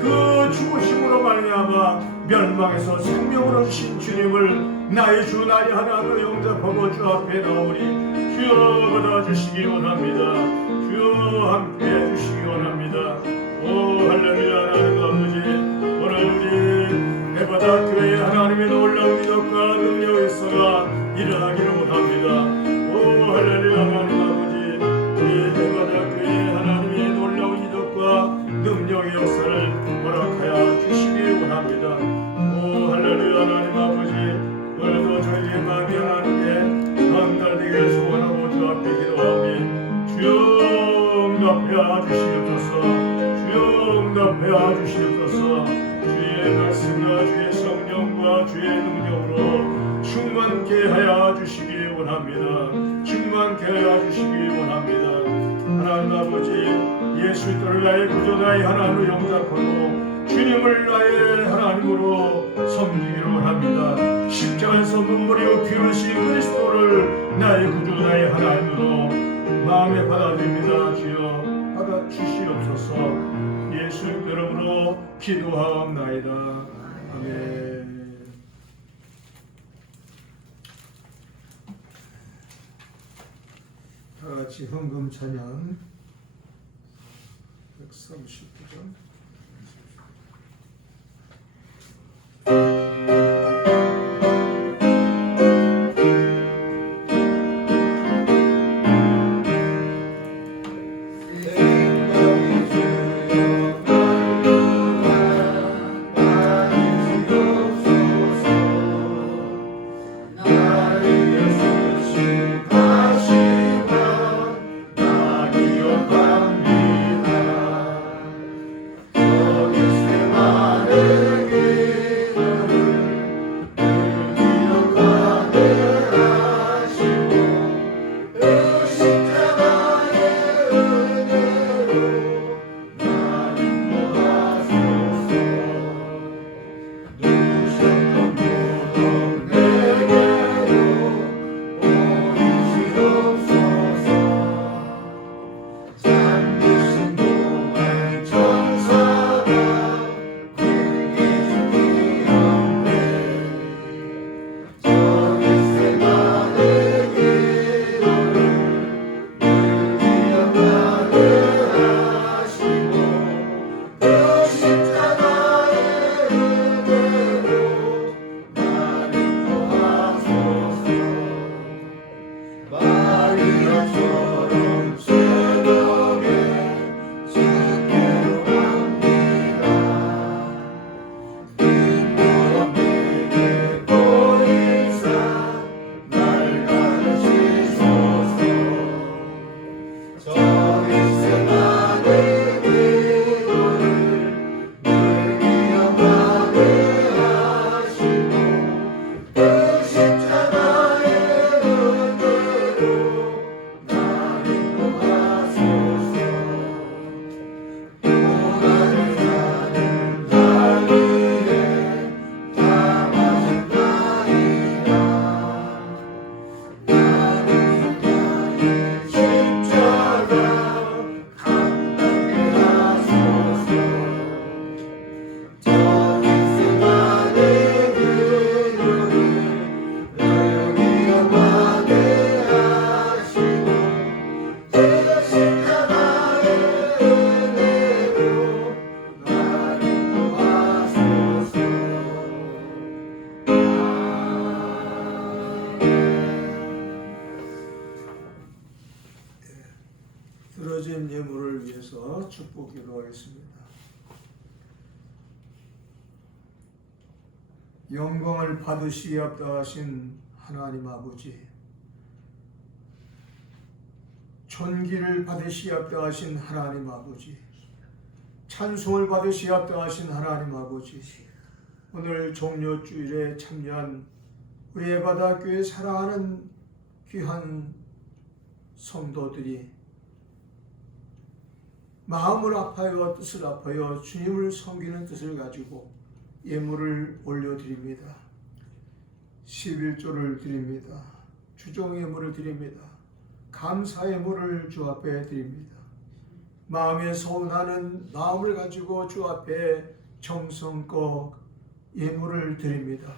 그 죽으심으로 말미암아 멸망에서 생명으로 주신 주님을 나의 주 나의 하나님으로 영접하고 주 앞에 나오니 주여 받아주시기 원합니다. 주여 함께해 주시기 원합니다. 오 할렐루야. 하나님 아버지, 오늘 우리 내바다 교회 하나님의 놀라운 기적과 능력의 역사가 일어나기를 원합니다. 오 할렐루야. 하나님 아버지, 우리 내바다 교회 하나님의 놀라운 기적과 능력의 역사를 허락하여 주시기 원합니다. 오 할렐루야. 하나님 아버지, 오늘도 저희의 마음이 하나님께 강달되게 소원하고 주 앞에 기도하오니 주여 응답하여 주시옵소서. 주여 응답하여 주시옵소서. 주의 말씀과 주의 성령과 주의 능력으로 충만케 하여 주시기 원합니다. 충만케 하여 주시기 원합니다. 하나님 아버지, 예수 그리스도를 나의 구주 나의 하나님으로 영접하고 주님을 나의 하나님 삶으로 섬기기로 합니다. 십자가에서 눈물이요 피 흘리신 그리스도를 나의 구주 나의 하나님으로 마음에 받아들입니다. 주여 받아주시옵소서. 예수 이름으로 기도하옵나이다. 아멘. 다 같이 헌금 찬양 139장. 드러진 예물을 위해서 축복 기도하겠습니다. 영광을 받으시옵다 하신 하나님 아버지, 존귀를 받으시옵다 하신 하나님 아버지, 찬송을 받으시옵다 하신 하나님 아버지, 오늘 종료주일에 참여한 우리 예바다교회 사랑하는 귀한 성도들이 마음을 아파요, 뜻을 아파요, 주님을 섬기는 뜻을 가지고 예물을 올려드립니다. 11조를 드립니다. 주종 예물을 드립니다. 감사 예물을 주 앞에 드립니다. 마음에 서운하는 마음을 가지고 주 앞에 정성껏 예물을 드립니다.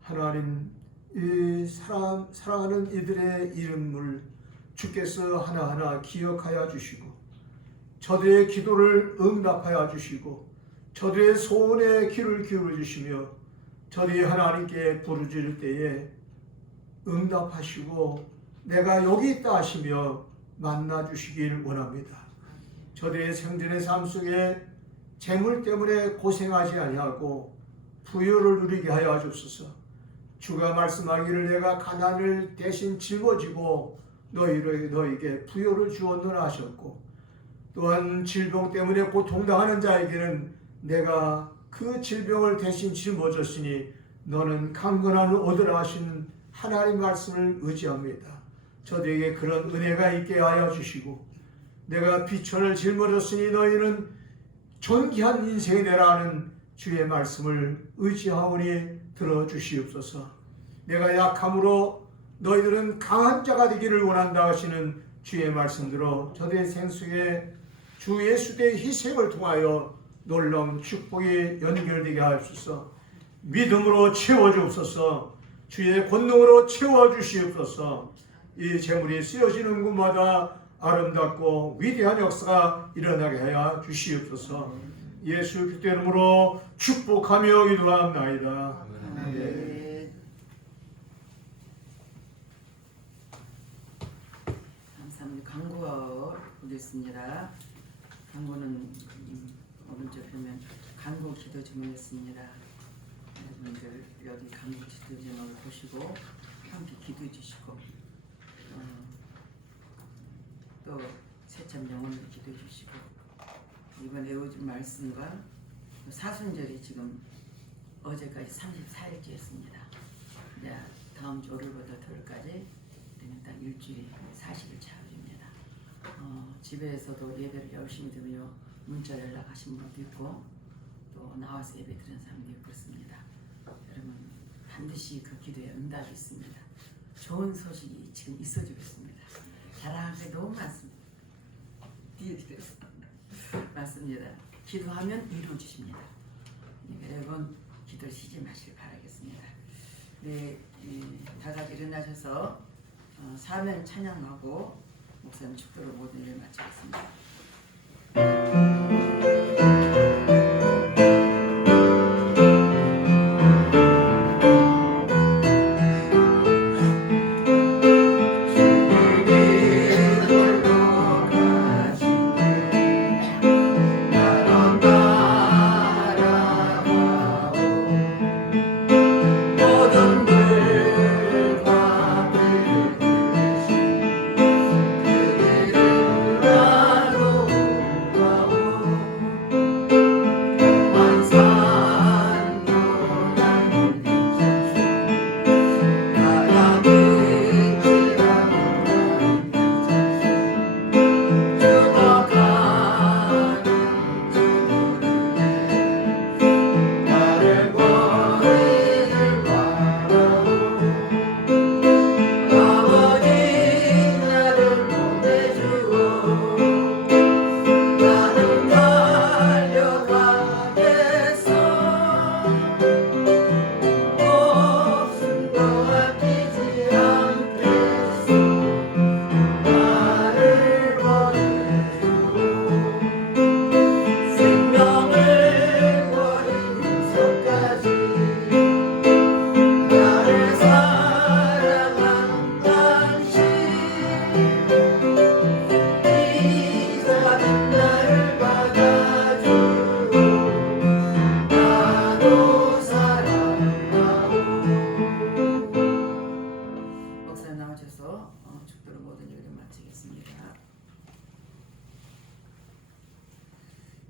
하나님, 이 사랑하는 이들의 이름을 주께서 하나하나 기억하여 주시고 저들의 기도를 응답하여 주시고 저들의 소원에 귀를 기울여 주시며 저들이 하나님께 부르짖을 때에 응답하시고 내가 여기 있다 하시며 만나 주시길 원합니다. 저들의 생전의 삶 속에 재물 때문에 고생하지 아니하고 부요를 누리게 하여 주옵소서. 주가 말씀하기를 내가 가난을 대신 짊어지고 너희에게 부요를 주었노라 하셨고 또한 질병 때문에 고통당하는 자에게는 내가 그 질병을 대신 짊어졌으니 너는 강건함을 얻으라 하신 하나님 말씀을 의지합니다. 저들에게 그런 은혜가 있게 하여 주시고 내가 비천을 짊어졌으니 너희는 존귀한 인생이 되라 하는 주의 말씀을 의지하오니 들어주시옵소서. 내가 약함으로 너희들은 강한 자가 되기를 원한다 하시는 주의 말씀대로 저들의 생수에 주 예수의 희생을 통하여 놀라운 축복이 연결되게 하옵소서. 믿음으로 채워주옵소서. 주의 권능으로 채워주시옵소서. 이 재물이 쓰여지는 곳마다 아름답고 위대한 역사가 일어나게 하여 주시옵소서. 예수 그리스도의 이름으로 축복하며 기도합나이다. 네. 감사합니다. 광고 보겠습니다. 광고는 오른쪽 보면 광고 기도 제목이었습니다. 여러분들 여기 광고 기도 제목을 보시고 함께 기도해 주시고 또 새참 영혼을 기도해 주시고 이번 애워준 말씀과 사순절이 지금 어제까지 34일째였습니다. 이제 다음 주 월요일부터 토요일까지 되면 딱 일주일이 40일 차입니다. 집에서도 예배를 열심히 드리며 문자 연락하신 분도 있고 또 나와서 예배 드리는 사람도 있고 그렇습니다. 여러분 반드시 그 기도에 응답이 있습니다. 좋은 소식이 지금 있어지고 있습니다. 자랑할 게 너무 많습니다. 뒤에 기도해서 맞습니다. 기도하면 이루어지십니다. 여러분 기도 쉬지 마시길 바라겠습니다. 네, 다 같이 일어나셔서 사면 찬양하고 목사님 축도로 모든 일을 마치겠습니다.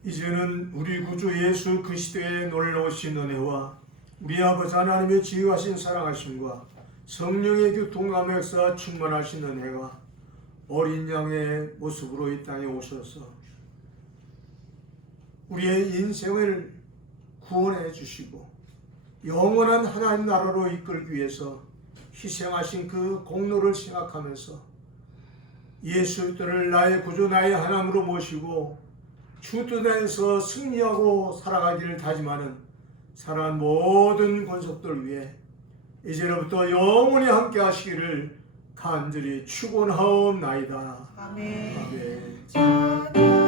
이제는 우리 구주 예수 그리스도의 놀라우신 은혜와 우리 아버지 하나님의 지혜하신 사랑하심과 성령의 교통감화 역사 충만하신 은혜가 어린 양의 모습으로 이 땅에 오셔서 우리의 인생을 구원해 주시고 영원한 하나님 나라로 이끌기 위해서 희생하신 그 공로를 생각하면서 예수 그리스도를 나의 구주 나의 하나님으로 모시고 주 뜻에서 승리하고 살아가기를 다짐하는 사랑하는 모든 권속들 위해 이제로부터 영원히 함께 하시기를 간절히 축원하옵나이다. 아멘. 아멘.